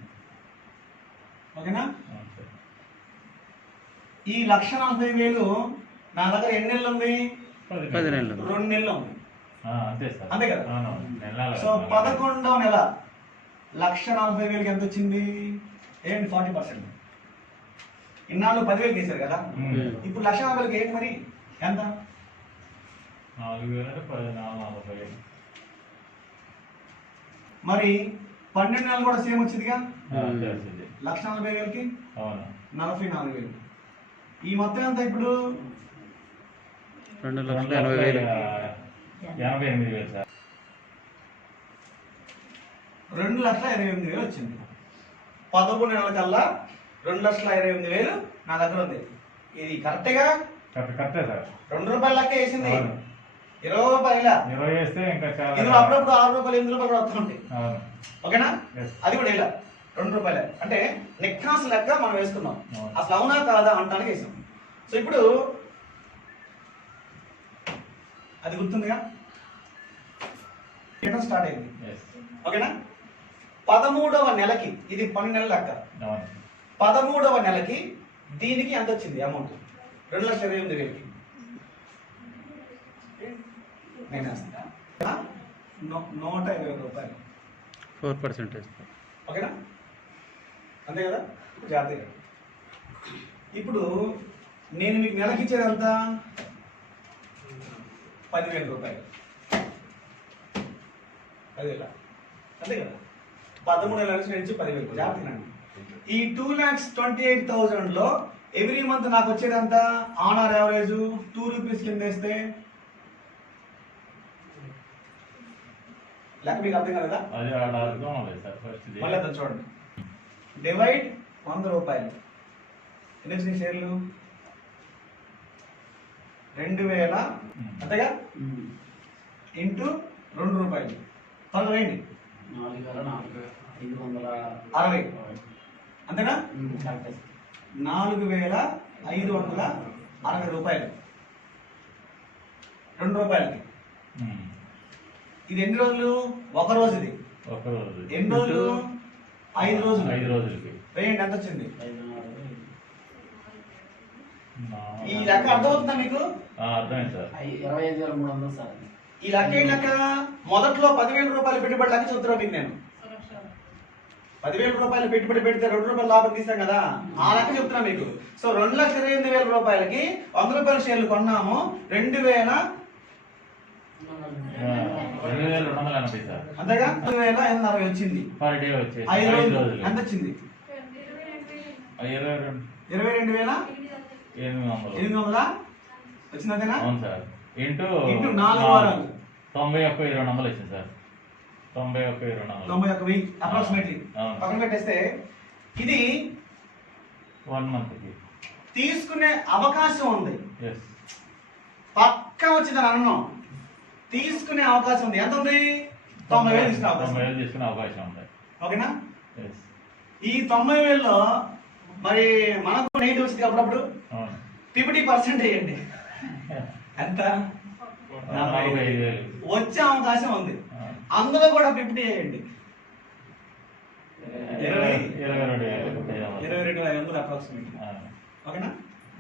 ఓకేనా? అవును సార్. ఈ 1,40,000 నా దగ్గర ఎన్ని నెలలు ఉంది? 10 నెలలు. 2 నెలలు ఉంది, అంతే సార్. అంతే కదా? అవునవును. నెల సో 11వ నెల 1,40,000కి ఎంత వచ్చింది? ఏంటి 40%. ఇన్నాళ్ళు 10,000 తీశారు కదా, ఇప్పుడు 1,40,000కి ఏంటి మరి ఎంత? 4,000 అంటే 40,000. మరి 12 నెలలు కూడా సేమ్ వచ్చిందిగా, అంతే వచ్చింది. 1,40,000కి అవును. 44,000. ఈ మొత్తం ఎంత ఇప్పుడు? 2,80,000. 88,000 సార్. 2,28,000 వచ్చింది. 11 నెలల కల్లా 2,28,000 నా దగ్గర ఉంది. ఇది కరెక్ట్గా కరెక్టే సార్. ₹2 లెక్క వేసింది. అవును. ₹20 20 వేస్తే ఇంకా చాలా. ఇందులో అప్పుడప్పుడు ₹6 ₹8 కూడా వస్తుంటాయి, అవును. ఓకేనా? Yes. అది కూడా ఇలా ₹2 అంటే నిక్కాస్ లెక్క మనం వేసుకున్నాం. అవును. అసలు అవునా కాదా అంటానికి వేసాం. సో ఇప్పుడు అది గుర్తుందిగా, స్టార్ట్ అయింది, Yes. ఓకేనా? 13వ నెలకి, ఇది 12 నెలల లెక్క. అవును. 13వ నెలకి దీనికి ఎంత వచ్చింది అమౌంట్? 2,28,000కి నేను వేస్తా. ₹120,000, 4%. ఓకేనా? అంతే కదా? ఇప్పుడు జాగ్రత్తగా. ఇప్పుడు నేను మీకు నెలకి ఇచ్చేది ఎంత? ₹10,000. 10,000 అంతే కదా? 13 నెలల నుంచి నేను ఇచ్చి 10,000. జాగ్రత్తగా. ఈ 2,28,000లో ఎవ్రీ మంత్ నాకు వచ్చేది ఎంత? ఆన్ ఆర్ యావరేజ్ ₹2 కింద వేస్తే లెక్క మీకు అర్థం కదా? అది ఆడ అర్థం అవ్వలేదు సార్ ఫస్ట్ ఇది. మళ్ళీ అర్థం చూడండి. డివైడ్ ₹100. ఎన్ని వచ్చినాయి షేర్లు? 2,000 అంతేగా? ఇంటూ ₹2. త్వరగా వేయండి. 60 అంతేనా? ₹4,560. ₹2కి. ఉమ్. ఇది ఎన్ని రోజులు? ఒక రోజు. ఇది ఒక రోజు. ఎన్ని రోజులు? 5 రోజులు. 5 రోజులకి. వేయండి, ఎంత వచ్చింది? నా- ఈ లెక్క అర్థమవుతుందా మీకు? అర్థమైంది సార్. 25,300 సార్. ఈ లెక్క ఏంటి లెక్క? మొదట్లో ₹10,000 పెట్టుబడి లెక్క చెప్తున్నా మీకు నేను. సురక్ష ₹10,000 పెట్టుబడి పెడితే ₹2 లాభం తీసాం కదా, ఆ లెక్క చెప్తున్నా మీకు. సో ₹2,28,000కి ₹100 షేర్లు కొన్నాము. 2,280 సార్. అంతేగా? 2,860 వచ్చింది. పర్ డే వచ్చేసి 5 5 రోజులు రోజులు. ఎంత వచ్చింది? 22,800 వచ్చింది, అంతేనా? అవును సార్. ఇంటూ ఇంటూ 4 వారాలు 91,200 వచ్చింది సార్. 91,200. 91,000 అప్రాక్సిమేట్లీ. అవును. పక్కన పెట్టేస్తే ఇది 1 month కి. తీసుకునే అవకాశం ఉంది. ఎస్. పక్క వచ్చిందని అన్నాం, తీసుకునే అవకాశం ఉంది. ఎంత ఉంది? 90,000 తీసుకునే అవకాశం ఉంది. 90,000 తీసుకునే అవకాశం ఉంటాయి. ఓకేనా? ఎస్. ఈ 90,000లో మరి మనకు నెగిటివ్ వచ్చింది అప్పుడప్పుడు. అవును. 50% వేయండి. ఎంత? 45,000. వచ్చే అవకాశం ఉంది. అందులో కూడా 50 వేయండి. 22,500 అప్రాక్సిమేట్. ఓకేనా?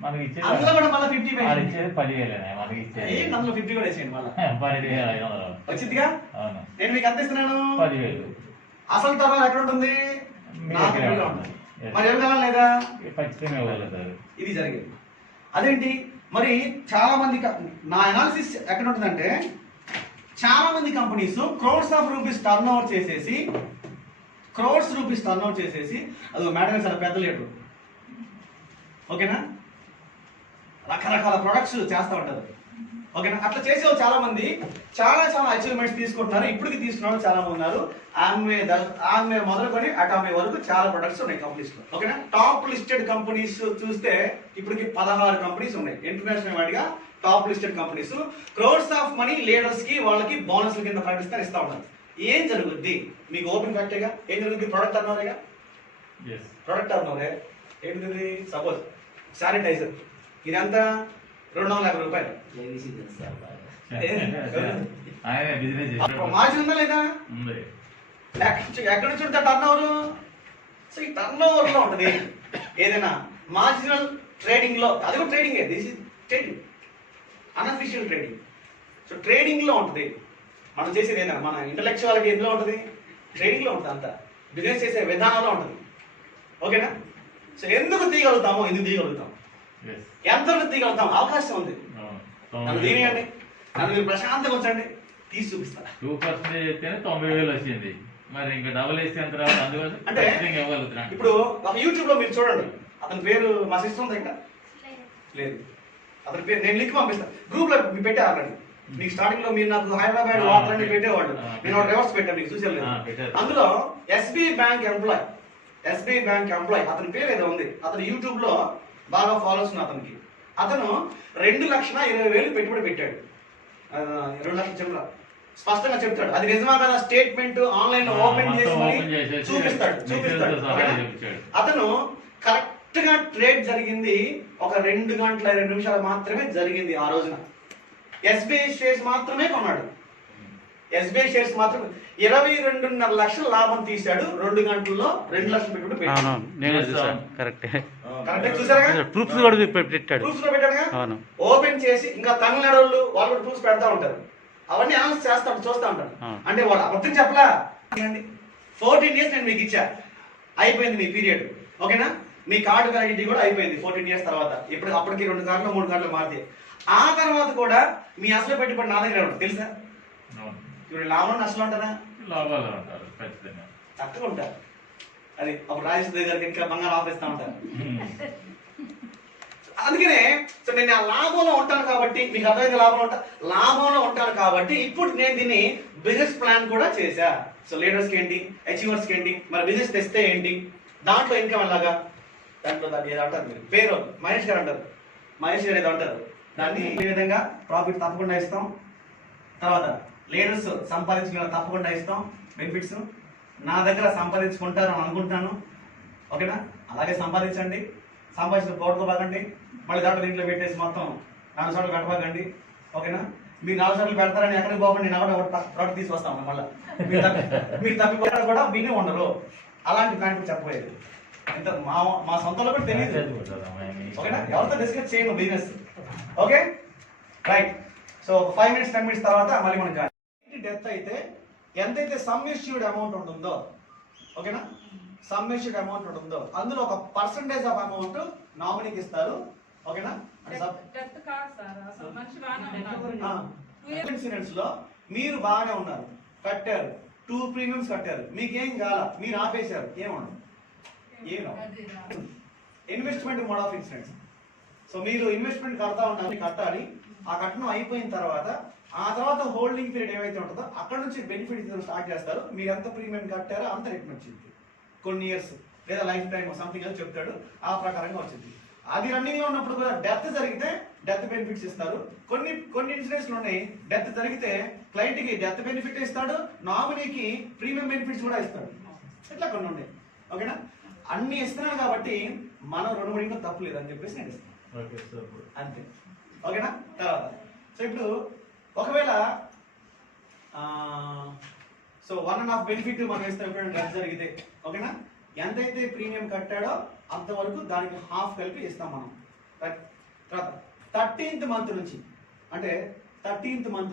మనకి ఇచ్చేది అందులో కూడా మళ్ళీ 50 వాళ్ళు వేయండి. ఇచ్చేది 10,000 మనకి ఇచ్చేది ఏంటి అందులో 50 కూడా వేసేయండి మళ్ళీ. 12,500. వచ్చిందిగా? అవును, నేను మీకు ఎంత ఇస్తున్నాను? 10,000. అసలు తర్వాత ఎక్కడ ఉంటుంది? మీ నాకు దగ్గరే ఫ్రీగా ఉంటుంది. ఉంటుంది. మరి ఎవరు కావాలి లేదా? ఖచ్చితంగా ఇవ్వగలుగుతారు. ఇది జరిగింది. అదేంటి మరి చాలా మంది నా అనాలిసిస్ ఎక్కడ ఉంటుందంటే చాలా మంది companies crores of rupees turn over చేసేసి అది మేడం చాలా పెద్ద లీటర్. ఓకేనా? రకరకాల ప్రొడక్ట్స్ చేస్తూ ఉంటారు. ఓకేనా? అట్లా చేసేవాళ్ళు చాలా మంది చాలా అచీవ్మెంట్స్ తీసుకుంటున్నారు. ఇప్పటికి తీసుకున్న వాళ్ళు చాలా మంది ఉన్నారు. ఆమె మొదలుకొని అటామే వరకు చాలా ప్రొడక్ట్స్ ఉన్నాయి కంపెనీస్ లో. ఓకేనా? టాప్ లిస్టెడ్ కంపెనీస్ చూస్తే ఇప్పటికి 16 కంపెనీస్ ఉన్నాయి ఇంటర్నేషనల్ వైడ్ గా. Top listed companies crores of money leaders కి వాళ్ళకి బోనస్ల కింద ప్రకటిస్తారు, ఇస్తా ఉన్నారు. ఏం జరుగుద్ది? మీకు ఓపెన్ ఫ్యాక్టరీగా ఏం జరుగుద్ది? ప్రొడక్ట్ టర్నోవరేగా. ప్రొడక్ట్ టర్నోవరే ఏంటిది? సపోజ్ శానిటైజర్ ఇదంతా 250 రూపాయలు. మార్జిన్ ఉందా లేదా? ఎక్కడి నుంచి ఉంటుంది టర్న్ ఓవర్? సో ఈ టర్న్ ఓవర్ లో ఉంటుంది ఏదైనా మార్జినల్ ట్రేడింగ్ లో. అది కూడా ట్రేడింగే. This is trading, unofficial trading. So trading లో ఉంటుంది. మనం చేసేది ఏదైనా మన ఇంటలెక్చువాలిటీ ఎందులో ఉంటుంది? ట్రేడింగ్ లో ఉంటుంది. అంతా బిజినెస్ చేసే విధానంలో ఉంటుంది. ఓకేనా? సో ఎందుకు తీయగలుగుతాము? ఎంత తీయగలుగుతాం? అవకాశం ఉంది. నన్ను తీయండి, నన్ను మీరు ప్రశాంతంగా వచ్చండి, తీసి చూపిస్తా. 2% చేస్తేనే 90,000 వచ్చింది. మరి ఇంకా డబుల్ వేస్తే ఎంత రావాలి? అందుకోసం అంటే ఇవ్వగలుగుతున్నాను. ఇప్పుడు ఒక యూట్యూబ్ లో మీరు చూడండి, అతని పేరు మా సిస్టర్ ఉంది ఇంకా లేదు. అతని పేరు నేను లింక్ పంపిస్తాను. గ్రూప్ లో మీరు పెట్టే ఆల్రెడీ. మీకు స్టార్టింగ్ లో మీరు నాకు హైదరాబాద్ వార్తలు అన్ని పెట్టేవాళ్ళు. నేను ఒక రివర్స్ పెట్టాను, మీకు చూసేది. అందులో ఎస్బీఐ బ్యాంక్ ఎంప్లాయ్ అతని పేరు ఏదో ఉంది. అతను యూట్యూబ్ లో బాగా ఫాలోవర్స్ ఉన్న అతనికి. అతను 2,20,000 పెట్టుబడి పెట్టాడు. 2 లక్షల చిల్లర స్పష్టంగా చెప్తాడు. అది నిజమా కదా? స్టేట్మెంట్ ఆన్లైన్ లో ఓపెన్ చేసి చూపిస్తాడు. అతను కరెక్ట్ గా ట్రేడ్ జరిగింది ఒక 2 గంటల 20 నిమిషాలు మాత్రమే జరిగింది. ఆ రోజున ఎస్బీఐ షేర్స్ మాత్రమే కొన్నాడు. ఎస్బీఐ షేర్స్ మాత్రం 22.5 లక్షల లాభం తీశాడు. 2 గంటల్లో 2 లక్షలు పెట్టుబడి పెట్టాడు. ప్రూఫ్స్ కూడా పెట్టాడు. ఓపెన్ చేసి ఇంకా తమిళనాడు వాళ్ళు కూడా ప్రూఫ్స్ పెడతా ఉంటారు. అవన్నీ అనౌన్స్ చేస్తాడు, చూస్తా ఉంటాడు. అంటే వాడు అబద్ధం చెప్పలా. 14 డేస్ నేను మీకు ఇచ్చా, అయిపోయింది మీ పీరియడ్. ఓకేనా? మీ కార్డు వ్యాలిడిటీ కూడా అయిపోయింది 14 డేస్ తర్వాత. ఇప్పుడు అప్పటికి 2 కార్డులు 3 కార్డులు మారితే ఆ తర్వాత కూడా మీ అసలు పెట్టుబడి నా దగ్గర ఉంటుంది. తెలుసా? ఇప్పుడు లాభం నష్టం ఉంటారా? లాభాలు ఉంటారు, ఖచ్చితంగా చక్కగా ఉంటారు. అది అప్పుడు రాజేష్ దగ్గరికి ఇంకా బంగారం ఆఫరిస్తా ఉంటారు. అందుకనే సో నేను ఆ లాభంలో ఉంటాను కాబట్టి, మీకు అర్థమైంది లాభంలో ఉంటాను కాబట్టి ఇప్పుడు నేను దీన్ని బిజినెస్ ప్లాన్ కూడా చేశా. సో లీడర్స్కి ఏంటి, అచీవర్స్కి ఏంటి, మరి బిజినెస్ తెస్తే ఏంటి, దాంట్లో ఇన్కమ్ ఎలాగా, దాంట్లో దాన్ని ఏదో అంటారు మీరు పేరు మహేష్ గారు అంటారు. మహేష్ గారు ఏదో అంటారు. దాన్ని ఈ విధంగా ప్రాఫిట్ తప్పకుండా ఇస్తాం. తర్వాత లీడర్స్ సంపాదించుకున్న తప్పకుండా ఇస్తాం బెనిఫిట్స్. నా దగ్గర సంపాదించుకుంటారని అనుకుంటున్నాను. ఓకేనా? అలాగే సంపాదించండి. సంపాదించిన పోగొట్టుకోబాకండి. మళ్ళీ దాంట్లో దీంట్లో పెట్టేసి మొత్తం 4 సార్లు పెట్టబాకండి. ఓకేనా? మీరు 4 సార్లు పెడతారని ఎక్కడికి పోకండి. నా ప్రోడక్ట్ తీసుకొస్తాం. మళ్ళీ మీరు తప్పిపోయారు కూడా విని ఉండరు. అలాంటి ప్లాన్ చెప్పబోయేది ఇంత మా సొంతంలో కూడా తెలియదు. ఓకేనా? ఎవరితో డిస్కస్ చేయను business. Okay right. So 5 minutes 10 minutes తర్వాత మళ్ళీ మనం డెత్ అయితే ఎంతైతే సమ్మిష్యూడ్ అమౌంట్ ఉంటుందో, ఓకేనా, సమ్మిష్యూడ్ అమౌంట్ ఉంటుందో అందులో ఒక పర్సంటేజ్ ఆఫ్ అమౌంట్ నామినీకి ఇస్తారు. ఓకేనా? ఇన్సూరెన్స్ లో మీరు బాగానే ఉన్నారు, కట్టారు, 2 ప్రీమియమ్స్ కట్టారు, మీకేం కాల, మీరు ఆపేశారు, ఏమన్నా investment mode of insurance. So మీరు ఇన్వెస్ట్మెంట్ కడతా ఉంటారు, కట్టాలి. ఆ కట్టడం అయిపోయిన తర్వాత ఆ తర్వాత హోల్డింగ్ పీరియడ్ ఏవైతే ఉంటుందో అక్కడ నుంచి బెనిఫిట్ స్టార్ట్ చేస్తారు. మీరు ఎంత ప్రీమియం కట్టారో అంత రిటర్న్ వచ్చింది. కొన్ని ఇయర్స్ లేదా లైఫ్ టైమ్ సంథింగ్ అని చెప్తాడు. ఆ ప్రకారంగా వచ్చింది. అది రన్నింగ్ లో ఉన్నప్పుడు కూడా డెత్ జరిగితే డెత్ బెనిఫిట్స్ ఇస్తారు. కొన్ని ఇన్సూరెన్స్లు ఉన్నాయి, డెత్ జరిగితే క్లయింట్ కి డెత్ బెనిఫిట్ ఇస్తాడు, నామినీకి ప్రీమియం బెనిఫిట్స్ కూడా ఇస్తాడు. ఇట్లా కొన్ని ఉన్నాయి. ఓకేనా? అన్ని ఇస్తున్నాడు కాబట్టి మనం 2-3 ఇంకా తప్పు లేదని చెప్పేసి నేను ఇస్తాను అంతే. ఓకేనా? తర్వాత సో ఇప్పుడు ఒకవేళ సో 1.5 బెనిఫిట్ మనం ఇస్తాం ఎప్పుడైనా డ్రగ్ జరిగితే, ఓకేనా? ఎంతైతే ప్రీమియం కట్టాడో అంతవరకు దానికి హాఫ్ కలిపి ఇస్తాం మనం. తర్వాత 13th మంత్ నుంచి, అంటే 13th మంత్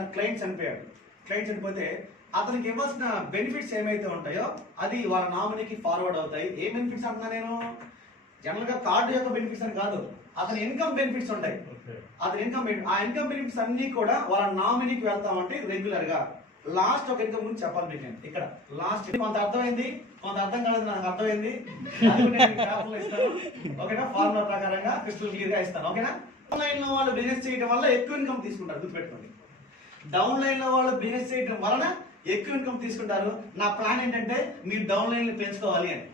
నా క్లయింట్ చనిపోయాడు. క్లయింట్ చనిపోతే అతనికి ఇవ్వాల్సిన బెనిఫిట్స్ ఏమైతే ఉంటాయో అది వాళ్ళ నామినీకి ఫార్వర్డ్ అవుతాయి. ఏ బెనిఫిట్స్ అంటున్నా నేను? జనరల్ గా కార్డు యొక్క బెనిఫిట్స్ అని కాదు, అతని ఇన్కమ్ బెనిఫిట్స్ ఉంటాయి. అతని ఆ ఇన్కమ్ బెనిఫిట్స్ అన్ని కూడా వాళ్ళ నామినీకి వెళ్తామంటే రెగ్యులర్ గా. లాస్ట్ ఒక ఇన్కమ్ గురించి చెప్పాలి మీకు నేను ఇక్కడ. లాస్ట్ కొంత అర్థమైంది, కొంత అర్థం కాలేదు, నాకు అర్థమైంది. అది నేను పేపర్లో ఇస్తాను, ఓకేనా? ఫార్ములా ప్రకారంగా క్రిస్టల్ క్లియర్ గా ఇస్తాను, ఓకేనా? డౌన్ లైన్ లో వాళ్ళు బిజినెస్ చేయడం వల్ల ఎక్కువ ఇన్కమ్ తీసుకుంటారు, గుర్తుపెట్టుకోండి. డౌన్ లైన్ లో వాళ్ళు బిజినెస్ చేయడం వలన ఎక్కువ ఇన్కమ్ తీసుకుంటారు. నా ప్లాన్ ఏంటంటే మీరు డౌన్ లైన్ పెంచుకోవాలి అని.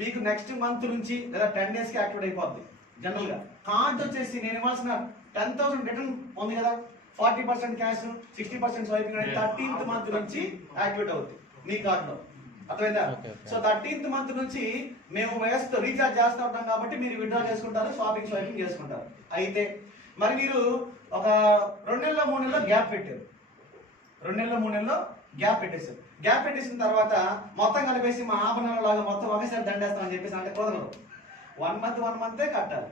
మీకు నెక్స్ట్ మంత్ నుంచి లేదా 10 days కి యాక్టివేట్ అయిపోద్ది. జనరల్ గా కార్డ్ వచ్చేసి నేను ఇవ్వాల్సిన 10,000 రిటర్న్ ఉంది కదా, 40% క్యాష్, 60% స్వైపింగ్ అనేది 13th మంత్ నుంచి యాక్టివేట్ అవుతుంది మీ కార్డులో. అర్థమైందా? సో 13th మంత్ నుంచి మేము రీఛార్జ్ చేస్తూ ఉంటాం కాబట్టి మీరు విత్డ్రా చేసుకుంటారు, స్వైపింగ్ చేసుకుంటారు. అయితే మరి మీరు ఒక 2 నెలల్లో 3 నెలల్లో గ్యాప్ పెట్టారు, 2 నెలల్లో 3 నెలల్లో గ్యాప్ పెట్టేశారు. గ్యాప్ పెట్టేసిన తర్వాత మొత్తం కలిపేసి మా ఆభరణాల లాగా మొత్తం ఒకేసారి దండేస్తామని చెప్పేసి అంటే కుదరదు. 1 మంతే కట్టాలి.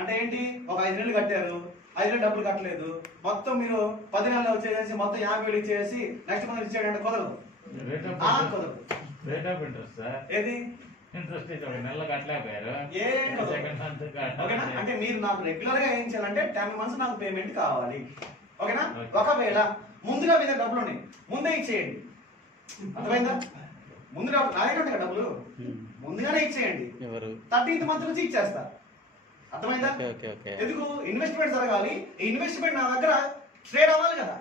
అంటే ఏంటి? ఒక 5 నెలలు కట్టారు, 5 నెలలు డబ్బులు కట్టలేదు, మొత్తం మీరు 10 నెలలు వచ్చేసి మొత్తం 50,000 ఇచ్చేసి నెక్స్ట్ మంత్ ఇచ్చేయండి కుదరదు. కుదరదు. రేట్ ఆఫ్ ఇంట్రెస్ట్ సార్, ఏది ఇంట్రెస్ట్ ఒక నెల కట్టలేకపోయారు, సెకండ్ మంత్ ఓకేనా? అంటే మీరు నాకు రెగ్యులర్ గా ఏం చేయాలంటే 10 months నాకు పేమెంట్ కావాలి, ఓకేనా? ఒకవేళ ముందుగా మీద డబ్బులు ఉన్నాయి, ముందే ఇచ్చేయండి. అర్థమైందా? ముందు డబ్బులు నాయకుంటే డబ్బులు ముందుగానే ఇచ్చేయండి. 13th మంత్ నుంచి ఇచ్చేస్తా. అర్థమైందా? ఎందుకు? ఇన్వెస్ట్మెంట్ జరగాలి. ఈ ఇన్వెస్ట్మెంట్ నా దగ్గర ట్రేడ్ అవ్వాలి కదా.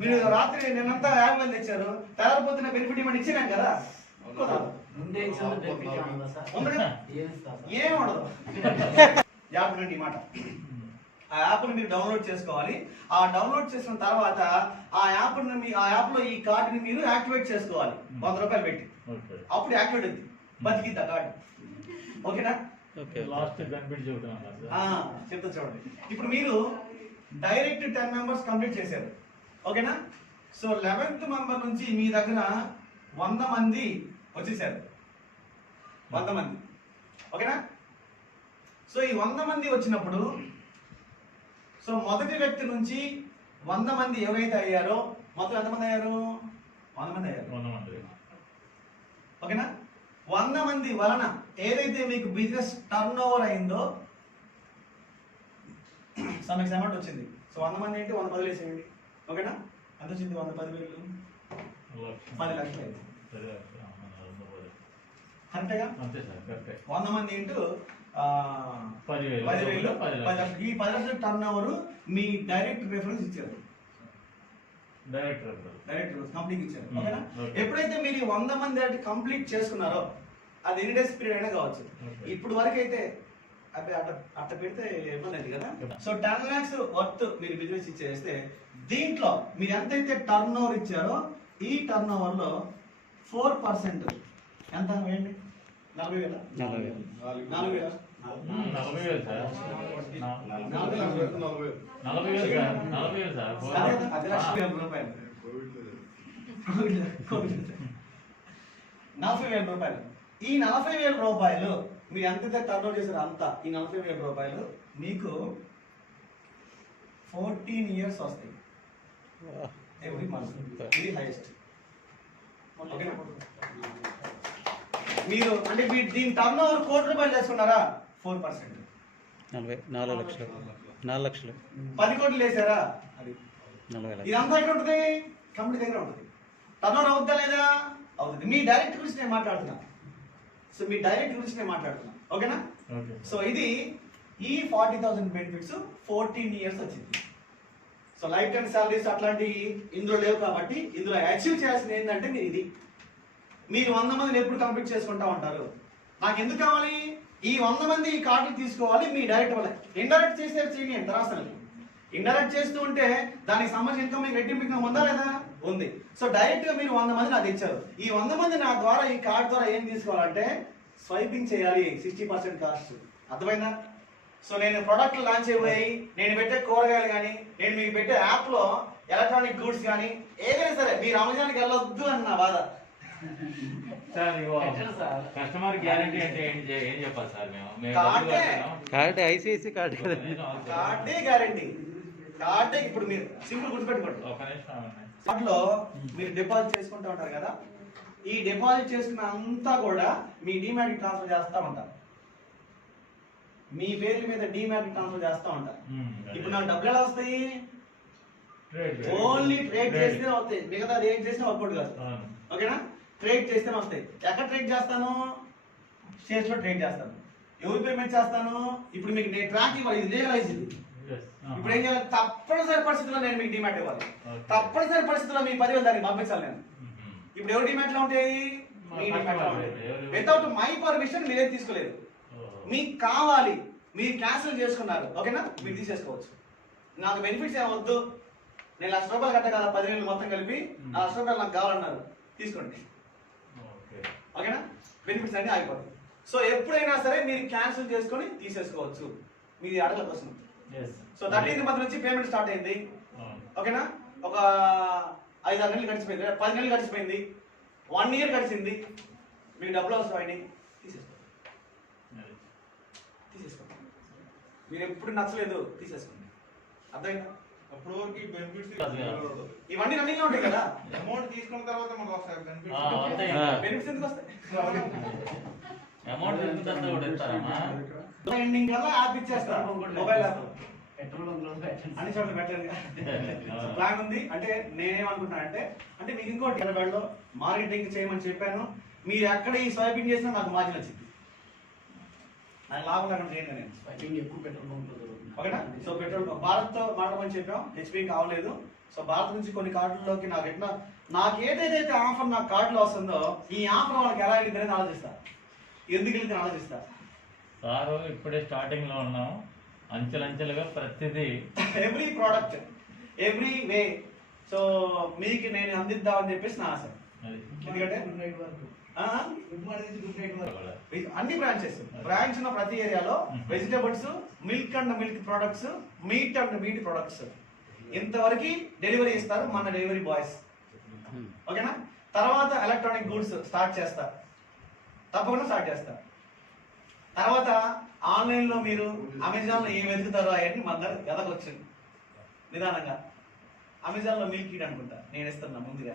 మీరు రాత్రి నేనంతా 50,000 తెచ్చారు, తెల్లపోతున్న బెనిఫిట్ ఇవ్వండి ఇచ్చినాను కదా, ఏం ఉండదు. జాగ్రత్త ఈ మాట. ఆ యాప్ని మీరు డౌన్లోడ్ చేసుకోవాలి. ఆ డౌన్లోడ్ చేసిన తర్వాత ఆ యాప్లో ఈ కార్డుని మీరు యాక్టివేట్ చేసుకోవాలి 100 రూపాయలు పెట్టి. అప్పుడు యాక్టివేట్ అవుతుంది, బతికిద్ది ఆ కార్డు, ఓకేనా? లాస్ట్ బెనిఫిట్ చెప్తా చూడండి. ఇప్పుడు మీరు డైరెక్ట్ 10 members కంప్లీట్ చేశారు, ఓకేనా? సో 11th member నుంచి మీ దగ్గర 100 మంది వచ్చేసారు, 100 మంది, ఓకేనా? సో ఈ 100 మంది వచ్చినప్పుడు సో మొదటి వ్యక్తి నుంచి 100 మంది ఎవరైతే అయ్యారో మొత్తం ఎంతమంది అయ్యారు? 100 మంది అయ్యారు, ఓకేనా? 100 మంది వలన ఏదైతే మీకు బిజినెస్ టర్న్ ఓవర్ అయిందో సమ్ అమౌంట్ వచ్చింది. సో 100 మంది ఏంటి 100 వదిలేసేయండి, ఓకేనా? ఎంత వచ్చింది? 110,000, 10 లక్షలు అయింది. కరెక్టేగా? 100 మంది ఇంటూ 10,000, 10 లక్షలు. ఈ 10 లక్షల టర్న్ ఓవర్ మీ డైరెక్ట్ రిఫరెన్స్ ఇచ్చారు, డైరెక్ట్ కంప్లీట్ ఇచ్చారు, ఓకేనా? ఎప్పుడైతే మీరు 100 మంది కంప్లీట్ చేసుకున్నారో అది ఎన్ని డేస్ పీరియడ్ అయినా కావచ్చు. ఇప్పుడు వరకు అయితే అట్ట పెడితే ఇబ్బంది అయింది కదా. సో 10 lakhs వర్త్ మీరు బిజినెస్ ఇచ్చేస్తే దీంట్లో మీరు ఎంతైతే టర్న్ ఓవర్ ఇచ్చారో ఈ టర్న్ ఓవర్ లో 4% ఎంత వేయండి? 40,000, 40,000, 40,000 సార్, 40,000 రూపాయలు, 40,000 రూపాయలు. ఈ 40,000 రూపాయలు మీరు ఎంతైతే టర్న్ ఓవర్ చేశారో అంతా, ఈ 40,000 రూపాయలు మీకు 14 years వస్తాయి ఎవ్రీ మంత్. ఇది హైయెస్ట్, ఓకేనా? మీరు అంటే మీరు దీని టర్న్ ఓవర్ 1 కోటి రూపాయలు చేసుకున్నారా? 4%, 4 లక్షలు, 4 లక్షలు, 10 కోట్లు వేసారా? అది 40 లక్షలు. ఇదంతా ఎక్కడ ఉంటుంది? కంపెనీ దగ్గర ఉంటుంది. టర్న్ ఓవర్ అవుతుందా లేదా? అవుతుంది. మీ డైరెక్ట్ గురించి నేను మాట్లాడుతున్నా. సో మీ డైరెక్ట్ గురించి నేను మాట్లాడుతున్నా, ఓకేనా? సో ఇది ఈ 40,000 బెనిఫిట్స్ 14 years వచ్చింది. సో లైఫ్ టైం సాలరీస్ అట్లాంటివి ఇందులో లేవు కాబట్టి ఇందులో అచీవ్ చేయాల్సింది ఏంటంటే మీరు 100 మందిని ఎప్పుడు కంప్లీట్ చేసుకుంటా ఉంటారు. నాకు ఎందుకు కావాలి? ఈ 100 మంది ఈ కార్డులు తీసుకోవాలి మీ డైరెక్ట్ వల్ల. ఇండైరెక్ట్ చేస్తే చేయండి తరాసనకి. ఇండైరెక్ట్ చేస్తూ ఉంటే దానికి సంబంధించిన ఇన్కమ్ మీకు రెట్టింపు ఇన్కమ్ ఉందా లేదా? ఉంది. సో డైరెక్ట్ గా మీరు 100 మంది నాకు ఇచ్చారు. ఈ 100 మంది నా ద్వారా ఈ కార్డు ద్వారా ఏం తీసుకోవాలంటే స్వైపింగ్ చేయాలి 60% కాస్ట్. అర్థమైందా? సో నేను ప్రోడక్ట్లు లాంచ్ అయిపోయి నేను పెట్టే కూరగాయలు కానీ నేను మీకు పెట్టే యాప్లో ఎలక్ట్రానిక్ గూడ్స్ కానీ ఏదైనా సరే మీరు అమెజాన్కి వెళ్ళొద్దు అని నా బాధ. సార్ కస్టమర్ గ్యారంటీ అంటే ఏం చెప్పాలి సార్? మేము కార్డే. కార్డు ఐసిఐసి కార్డు కదా. కార్డే గ్యారంటీ. కార్డే ఇప్పుడు మీరు సింపుల్ గుర్తుపెట్టుకోండి. ఒక నిమిషం ఆగండి. దాంట్లో మీరు డిపాజిట్ చేసుకుంటూ ఉంటారు కదా, ఈ డిపాజిట్ చేసుకున్న అంతా కూడా మీ డీమ్యాట్ ట్రాన్స్ఫర్ చేస్తూ ఉంటారు. మీ పేర్ల మీద డీమ్యాట్ ట్రాన్స్ఫర్ చేస్తూ ఉంటారు. ఇప్పుడు నాకు డబ్బులు ఎలా వస్తాయి? ఓన్లీ ట్రేడ్ చేస్తేనే వస్తాయి, మిగతా ఏం చేసినా వర్కౌట్ కాదు. ఓకేనా? ట్రేడ్ చేస్తేనే వస్తాయి. ఎక్కడ ట్రేడ్ చేస్తాను? షేర్స్ లో ట్రేడ్ చేస్తాను. ఎవరు పేమెంట్ చేస్తాను? ఇప్పుడు మీకు నేను ట్రాక్ ఇవ్వాలి, ఇది లీగలైజ్. ఇది ఇప్పుడు ఏం చేయాలి? తప్పనిసరి పరిస్థితుల్లో నేను మీకు డిమాట్ ఇవ్వాలి. తప్పనిసరి పరిస్థితుల్లో మీ 10,000 దానికి పంపించాలి నేను. ఇప్పుడు ఎవరు డిమాట్ లో ఉంటాయి? మీ డిమాట్ లో ఉంటాయి. వితౌట్ మై పర్మిషన్ మీరేం తీసుకోలేదు. మీకు కావాలి, మీరు క్యాన్సిల్ చేసుకున్నారు, ఓకేనా? మీరు తీసేసుకోవచ్చు. నాకు బెనిఫిట్స్ ఏమొద్దు, నేను ₹1,00,000 కట్ట కదా 10,000 మొత్తం కలిపి, ఆ ₹1,00,000 నాకు కావాలన్నారు, తీసుకోండి. ఓకేనా? బెనిఫిట్స్ అన్ని ఆగిపోతాయి. సో ఎప్పుడైనా సరే మీరు క్యాన్సిల్ చేసుకొని తీసేసుకోవచ్చు మీ అడగల కోసం. సో 13th month నుంచి పేమెంట్ స్టార్ట్ అయింది, ఓకేనా? ఒక 5-6 నెలలు గడిచిపోయింది, 10 నెలలు గడిచిపోయింది, 1 year గడిచింది, మీకు డబ్బులు అవసరం అయినాయి, తీసేసుకోండి. మీరు ఎప్పుడు నచ్చలేదు, తీసేసుకోండి. అర్థమైందా? అప్పుడు వరకు బెనిఫిట్స్ ఇవన్నీ రన్నింగ్ లో ఉంటాయి కదా. అమౌంట్ తీసుకున్న తర్వాత మనకు వస్తాయి బెనిఫిట్స్. బెనిఫిట్స్ ఎందుకు వస్తాయి? అమౌంట్ ఎండింగ్ కల్లా యాప్ ఇచ్చేస్తారు, మొబైల్ యాప్ అన్ని చోట్ల పెట్టలేదు. ప్లాన్ ఉంది. అంటే నేనేమనుకుంటున్నా అంటే మీకు ఇంకోటి హైదరాబాద్లో మార్కెటింగ్ చేయమని చెప్పాను. మీరు ఎక్కడ ఈ స్వైపింగ్ చేసినా నాకు మార్జిన్ వచ్చింది, నాకు లాభం లేకుండా చేయండి నేను. ఓకేనా? సో పెట్రోల్ భారత్తో మాట్లాడమని చెప్పాం, హెచ్పి కావలేదు. సో భారత్ నుంచి కొన్ని కార్డుల్లోకి నాకు ఏదైతే ఆఫర్ నా కార్డులో వస్తుందో ఈ ఆఫర్ వాళ్ళకి ఎలా వెళ్ళింది అనేది ఆలోచిస్తా, ఎందుకు వెళ్ళింది ఆలోచిస్తా. సారు ఇప్పుడే స్టార్టింగ్ లో ఉన్నాం, అంచెలంచెలుగా ప్రతిదీ every product every way so మీకు నేను అందిద్దామని చెప్పేసి నా ఆశ. ఎందుకంటే అన్ని బ్రాంచ్ ఉన్న ప్రతి ఏరియాలో vegetables, milk and milk products, meet and meet products ఇంతవరకు డెలివరీ ఇస్తారు మన డెలివరీ బాయ్స్. ఓకేనా? తర్వాత ఎలక్ట్రానిక్ గూడ్స్ స్టార్ట్ చేస్తా, తప్పకుండా స్టార్ట్ చేస్తా. తర్వాత ఆన్లైన్లో మీరు అమెజాన్లో ఏం వెతుకుతారో అవన్నీ మన దగ్గర ఎదగొచ్చు నిదానంగా. అమెజాన్లో మిల్క్ ఈడ్ అనుకుంటా నేను ఇస్తున్నా ముందుగా.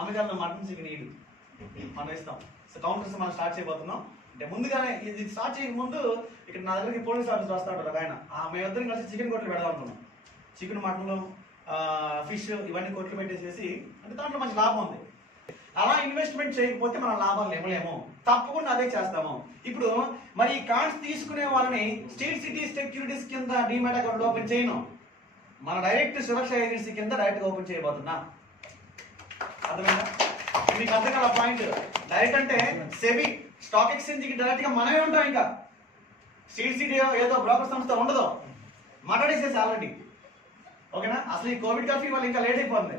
అమెజాన్లో మటన్ చికెన్ ఈడు మనం ఇస్తాం. సో కౌంటర్స్ మనం స్టార్ట్ చేయబోతున్నాం. అంటే ముందుగానే ఇది స్టార్ట్ చేయక ముందు ఇక్కడ నా దగ్గరికి పోలీస్ ఆఫీసర్ వస్తా ఉంటారు ఆయన. మేమిద్దరం కలిసి చికెన్ కొట్లు పెడదాం అనుకున్నాం. చికెన్, మటన్, ఫిష్ ఇవన్నీ కొట్లు పెట్టేసేసి, అంటే దాంట్లో మంచి లాభం ఉంది. అలా ఇన్వెస్ట్మెంట్ చేయకపోతే మనం లాభాలు ఇవ్వలేము, తప్పకుండా అదే చేస్తాము. ఇప్పుడు మరి ఈ కార్డ్స్ తీసుకునే వాళ్ళని స్టేట్ సిటీ సెక్యూరిటీస్ కింద డీమ్యాట్ అకౌంట్ ఓపెన్ చేయను, మన డైరెక్ట్ సురక్ష ఏజెన్సీ కింద డైరెక్ట్గా ఓపెన్ చేయబోతున్నా. అర్థమైందా? మీకు అర్థం కదా పాయింట్? డైరెక్ట్ అంటే సెబీ స్టాక్ ఎక్స్చేంజ్కి డైరెక్ట్గా మనమే ఉంటాం. ఇంకా స్టేట్ సిటీ ఏదో బ్రోకర్ సంస్థ ఉండదు, మాట్లాడేసేసి ఆల్రెడీ. ఓకేనా? అసలు ఈ కోవిడ్ కర్ఫ్యూ వల్ల ఇంకా లేట్ అయిపోతుంది,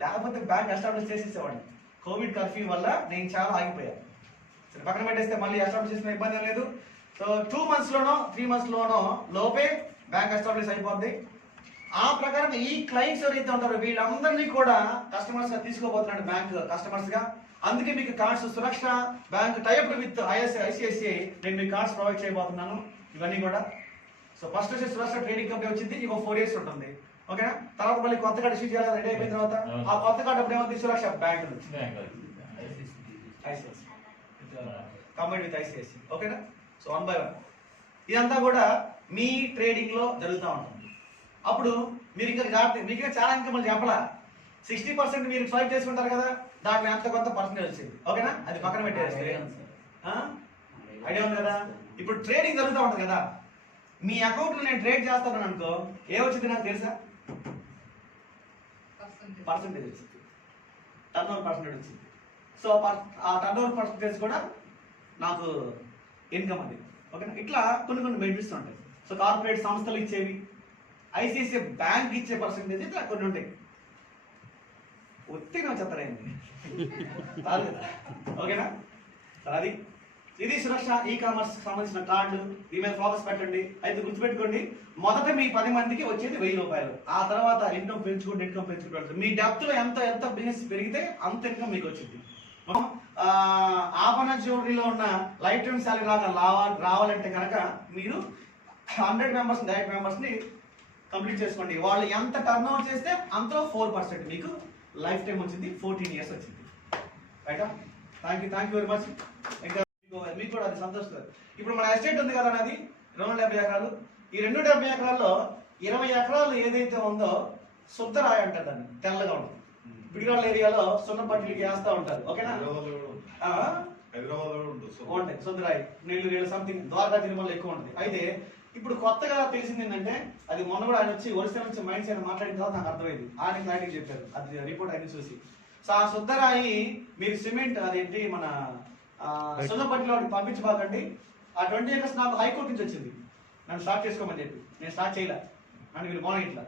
లేకపోతే బ్యాంక్ ఎస్టాబ్లిష్ చేసేసేవాడిని. కోవిడ్ కర్ఫ్యూ వల్ల నేను చాలా ఆగిపోయాను. సరే పక్కన పెట్టేస్తే మళ్ళీ ఎస్టాబ్లిష్ చేసిన ఇబ్బంది ఏం లేదు. సో 2 monthsలోనో 3 monthsలోనో లోపే బ్యాంక్ ఎస్టాబ్లిష్ అయిపోద్ది. ఆ ప్రకారం ఈ క్లయింట్స్ ఎవరైతే ఉంటారో వీళ్ళందరినీ కూడా కస్టమర్స్గా తీసుకోబోతున్నాడు బ్యాంక్ కస్టమర్స్గా. అందుకే మీకు cards Suraksha bank type with ICICI నేను మీకు కార్డ్స్ ప్రొవైడ్ చేయబోతున్నాను ఇవన్నీ కూడా. సో ఫస్ట్ వచ్చి సురక్ష ట్రేడింగ్ కంపెనీ వచ్చింది, ఇంకో 4 years ఉంటుంది. ఓకేనా? తర్వాత మళ్ళీ కొత్త కార్డు ఇష్యూ చేయాలి, రెడీ అయిపోయిన తర్వాత ఆ కొత్త కార్డు అప్పుడు ఏమవుతుంది? సురక్ష బ్యాంక్ నుంచి ఐసిఐసి కంబైన్ విత్ ఐసిఐసి. ఓకేనా? సో 1 by 1 ఇదంతా కూడా మీ ట్రేడింగ్ లో జరుగుతూ ఉంటుంది. అప్పుడు మీరు ఇంకా జాగ్రత్త, మీకు చాలా ఇంకా మళ్ళీ చెప్పాలా, 60% మీరు స్వైప్ చేసుకుంటారు కదా, దాంట్లో ఎంత కొంత పర్సెంటేజ్ వచ్చింది. ఓకేనా? అది పక్కన పెట్టేస్తే ఐడియా ఉంది కదా. ఇప్పుడు ట్రేడింగ్ జరుగుతూ ఉంటుంది కదా, మీ అకౌంట్లో నేను ట్రేడ్ చేస్తాను అనుకో, ఏమొచ్చింది నాకు తెలుసా? పర్సెంటేజ్ వచ్చింది, టర్నోవర్ పర్సెంటేజ్ వచ్చింది. సో ఆ టర్నోవర్ పర్సెంటేజ్ కూడా నాకు ఇన్కమ్ అది. ఓకేనా? ఇట్లా కొన్ని బెనిఫిట్స్ ఉంటాయి. సో కార్పొరేట్ సంస్థలు ఇచ్చేవి, ఐసిఐసిఐ బ్యాంక్ ఇచ్చే పర్సెంటేజ్ ఇట్లా కొన్ని ఉంటాయి. ఒత్తిగా చెప్తారైంది కాదు కదా. ఓకేనా? అది ఇది సురక్ష ఈ కామర్స్ సంబంధించిన కార్డు. దీని మీద ఫోకస్ పెట్టండి. అయితే గుర్తుపెట్టుకోండి, మొదట మీ 10 మందికి వచ్చేది 1000 రూపాయలు. ఆ తర్వాత ఇన్కమ్ పెంచుకుంటూ మీ డెప్త్ లో ఎంత బిజినెస్ పెరిగితే అంత ఇన్కమ్ మీకు వచ్చింది. ఆభరణ జ్యువెలరీలో ఉన్న లైఫ్ టైం శాలరీ లాగా రావాలంటే కనుక మీరు 100 మెంబర్స్ డైరెక్ట్ మెంబర్స్ ని కంప్లీట్ చేసుకోండి. వాళ్ళు ఎంత టర్న్ ఓవర్ చేస్తే అంతలో 4% మీకు లైఫ్ టైం వచ్చింది. 14 ఇయర్స్ వచ్చింది. రైటా? Thank you very much. ఇంకా మీకు కూడా అది సంతోషం. ఇప్పుడు మన ఎస్టేట్ ఉంది కదా, అది 270 ఎకరాలు. ఈ 270 ఎకరాల్లో 20 ఎకరాలు ఏదైతే ఉందో శుద్ధరాయి అంటారు దాన్ని, తెల్లగా ఉంటుంది. బిడిగాళ్ళ ఏరియాలో సున్నపట్టికి వేస్తా ఉంటారు. ఓకేనా? హైదరాబాద్ లో ఉంటాయి శుద్ధరాయి, నెల్లూరు సంథింగ్, ద్వారకా తిరుమల ఎక్కువ ఉంటుంది. అయితే ఇప్పుడు కొత్తగా తెలిసింది ఏంటంటే, అది మొన్న కూడా ఆయన వచ్చి ఒరిస్సా నుంచి మైండ్స్ ఆయన మాట్లాడిన తర్వాత నాకు అర్థమైంది. ఆయన క్లారిటీ చెప్పారు, అది రిపోర్ట్ ఆయన చూసి. సో ఆ శుద్ధరాయి మీరు సిమెంట్ అదేంటి మన సున్నపట్టిలో పంపించబాకండి. ఆ 20 acres నాకు హైకోర్టు నుంచి వచ్చింది, నన్ను స్టార్ట్ చేసుకోమని చెప్పి. నేను స్టార్ట్ చేయలే అని మీరు మోన ఇట్లా.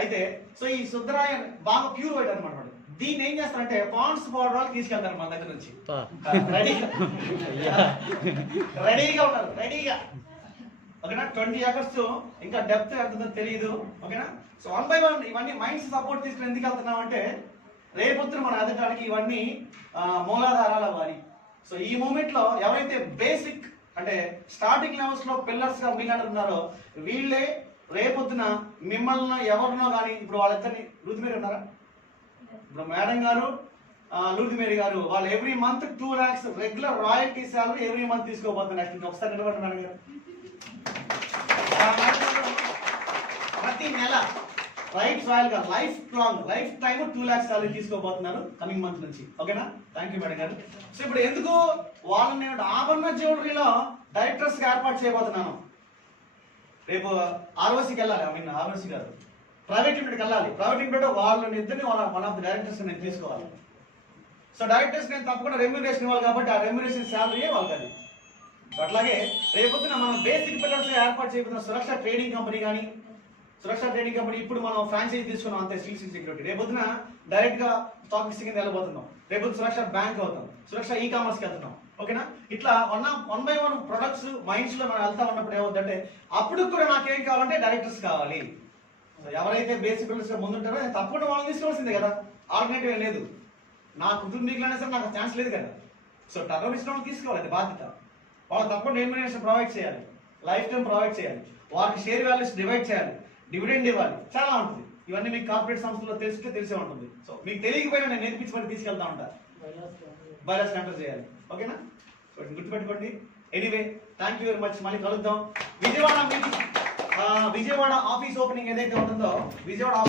అయితే సో ఈ శుద్ధరాయి బాగా ప్యూర్ వైట్ అనమాట. దీన్ని ఏం చేస్తారంటే పాండ్స్ పౌడర్ వాళ్ళు తీసుకెళ్తారు మన దగ్గర నుంచి. రెడీగా ఉన్నారు, రెడీగా. ఓకేనా? 20 acres ఇంకా డెప్త్ ఎంతుందో తెలియదు. ఓకేనా? సో 1 by 1 ఇవన్నీ మైండ్స్ సపోర్ట్ తీసుకుని ఎందుకు వెళ్తున్నాం అంటే, రేపొద్దున మన ఎదగడానికి ఇవన్నీ మూలాధారాలు అవ్వాలి. సో ఈ మూమెంట్ లో ఎవరైతే బేసిక్ అంటే స్టార్టింగ్ లెవెల్స్ లో పిల్లర్స్ గా మీలాంటి ఉన్నారో వీళ్ళే రేపొద్దున మిమ్మల్ని ఎవరినో కానీ, ఇప్పుడు వాళ్ళిద్దరిని లూదిమేరి ఉన్నారా, ఇప్పుడు మేడం గారు లూదిమేరి గారు, వాళ్ళు every month 2 lakhs regular royalty salary every month తీసుకోబోతున్నారు. నెక్స్ట్ ఒకసారి నిలబడి మేడం గారు, ప్రతి నెల రైట్ రాయల్ గా లైఫ్ టైమ్ 2 lakhs సాలరీ తీసుకోబోతున్నారు కమింగ్ మంత్ నుంచి. ఓకేనా? థ్యాంక్ యూ మేడం గారు. సో ఇప్పుడు ఎందుకు వాళ్ళని నేను ఆభరణ జ్యువెలరీలో డైరెక్టర్స్ గా ఏర్పాటు చేయబోతున్నాను. రేపు ఆర్ఓసికి వెళ్ళాలి, ఆర్ఓసి గారు ప్రైవేట్ లిమిటెడ్కి వెళ్ళాలి. ప్రైవేట్ లిమిటెడ్ వాళ్ళని ఇద్దరిని వన్ ఆఫ్ ది డైరెక్టర్స్ నేను తీసుకోవాలి. సో డైరెక్టర్స్ నేను తప్పకుండా రెమ్యూనరేషన్ ఇవ్వాలి కాబట్టి ఆ రెమ్యూనరేషన్ శాలరీయే వాళ్ళకి అది. సో అట్లాగే రేపొద్దున మనం బేసిక్ పిల్లర్స్ ఏర్పాటు చేయబోతున్న సురక్ష ట్రేడింగ్ కంపెనీ కానీ, సురక్ష ట్రేడింగ్ కంపెనీ ఇప్పుడు మనం ఫ్రాంచైజీ తీసుకున్నాం అంతే, స్టీల్ సెక్యూరిటీ. రేపొద్దున డైరెక్ట్ గా స్టాక్ లిస్టింగ్ కింద వెళ్ళబోతున్నాం. రేపొద్దు సురక్ష బ్యాంక్ అవుతాం, సురక్ష ఈ కామర్స్కి వెళ్తున్నాం. ఓకేనా? ఇట్లా 1 by 1 ప్రొడక్ట్స్ మైండ్స్ లో మనం వెళ్తా ఉన్నప్పుడు ఏమవుతుందంటే, అప్పుడు కూడా నాకేం కావాలంటే డైరెక్టర్స్ కావాలి. సో ఎవరైతే బేసిక్ పిల్లర్స్ ముందుంటారో తప్పకుండా వాళ్ళని తీసుకోవాల్సిందే కదా, ఆల్టర్నేటివ్ ఏం లేదు. నా కుటుంబ మీకులైనా సరే నాకు ఛాన్స్ లేదు కదా. సో టర్న్ ఇచ్చిన వాళ్ళు తీసుకోవాలి, అది బాధ్యత. వాళ్ళకి తప్పకుండా రెమ్యూనరేషన్ ప్రొవైడ్ చేయాలి, లైఫ్ టైం ప్రొవైడ్ చేయాలి, వారికి షేర్ వాల్యూస్ డివైడ్ చేయాలి, డివిడెండ్ ఇవ్వాలి, చాలా ఉంటుంది. ఇవన్నీ మీకు కార్పొరేట్ సంస్థలో తెలిసే ఉంటుంది. సో మీకు తెలియకపోయినా నేను నేర్పించి మరి తీసుకెళ్తా ఉంటాను, బైలాస్ కంట్రోల్ చేయాలి. ఓకేనా? సో గుర్తుపెట్టుకోండి. Anyway thank you very much. మళ్ళీ కలుద్దాం. విజయవాడ ఆఫీస్ ఓపెనింగ్ ఏదైతే ఉంటుందో, విజయవాడ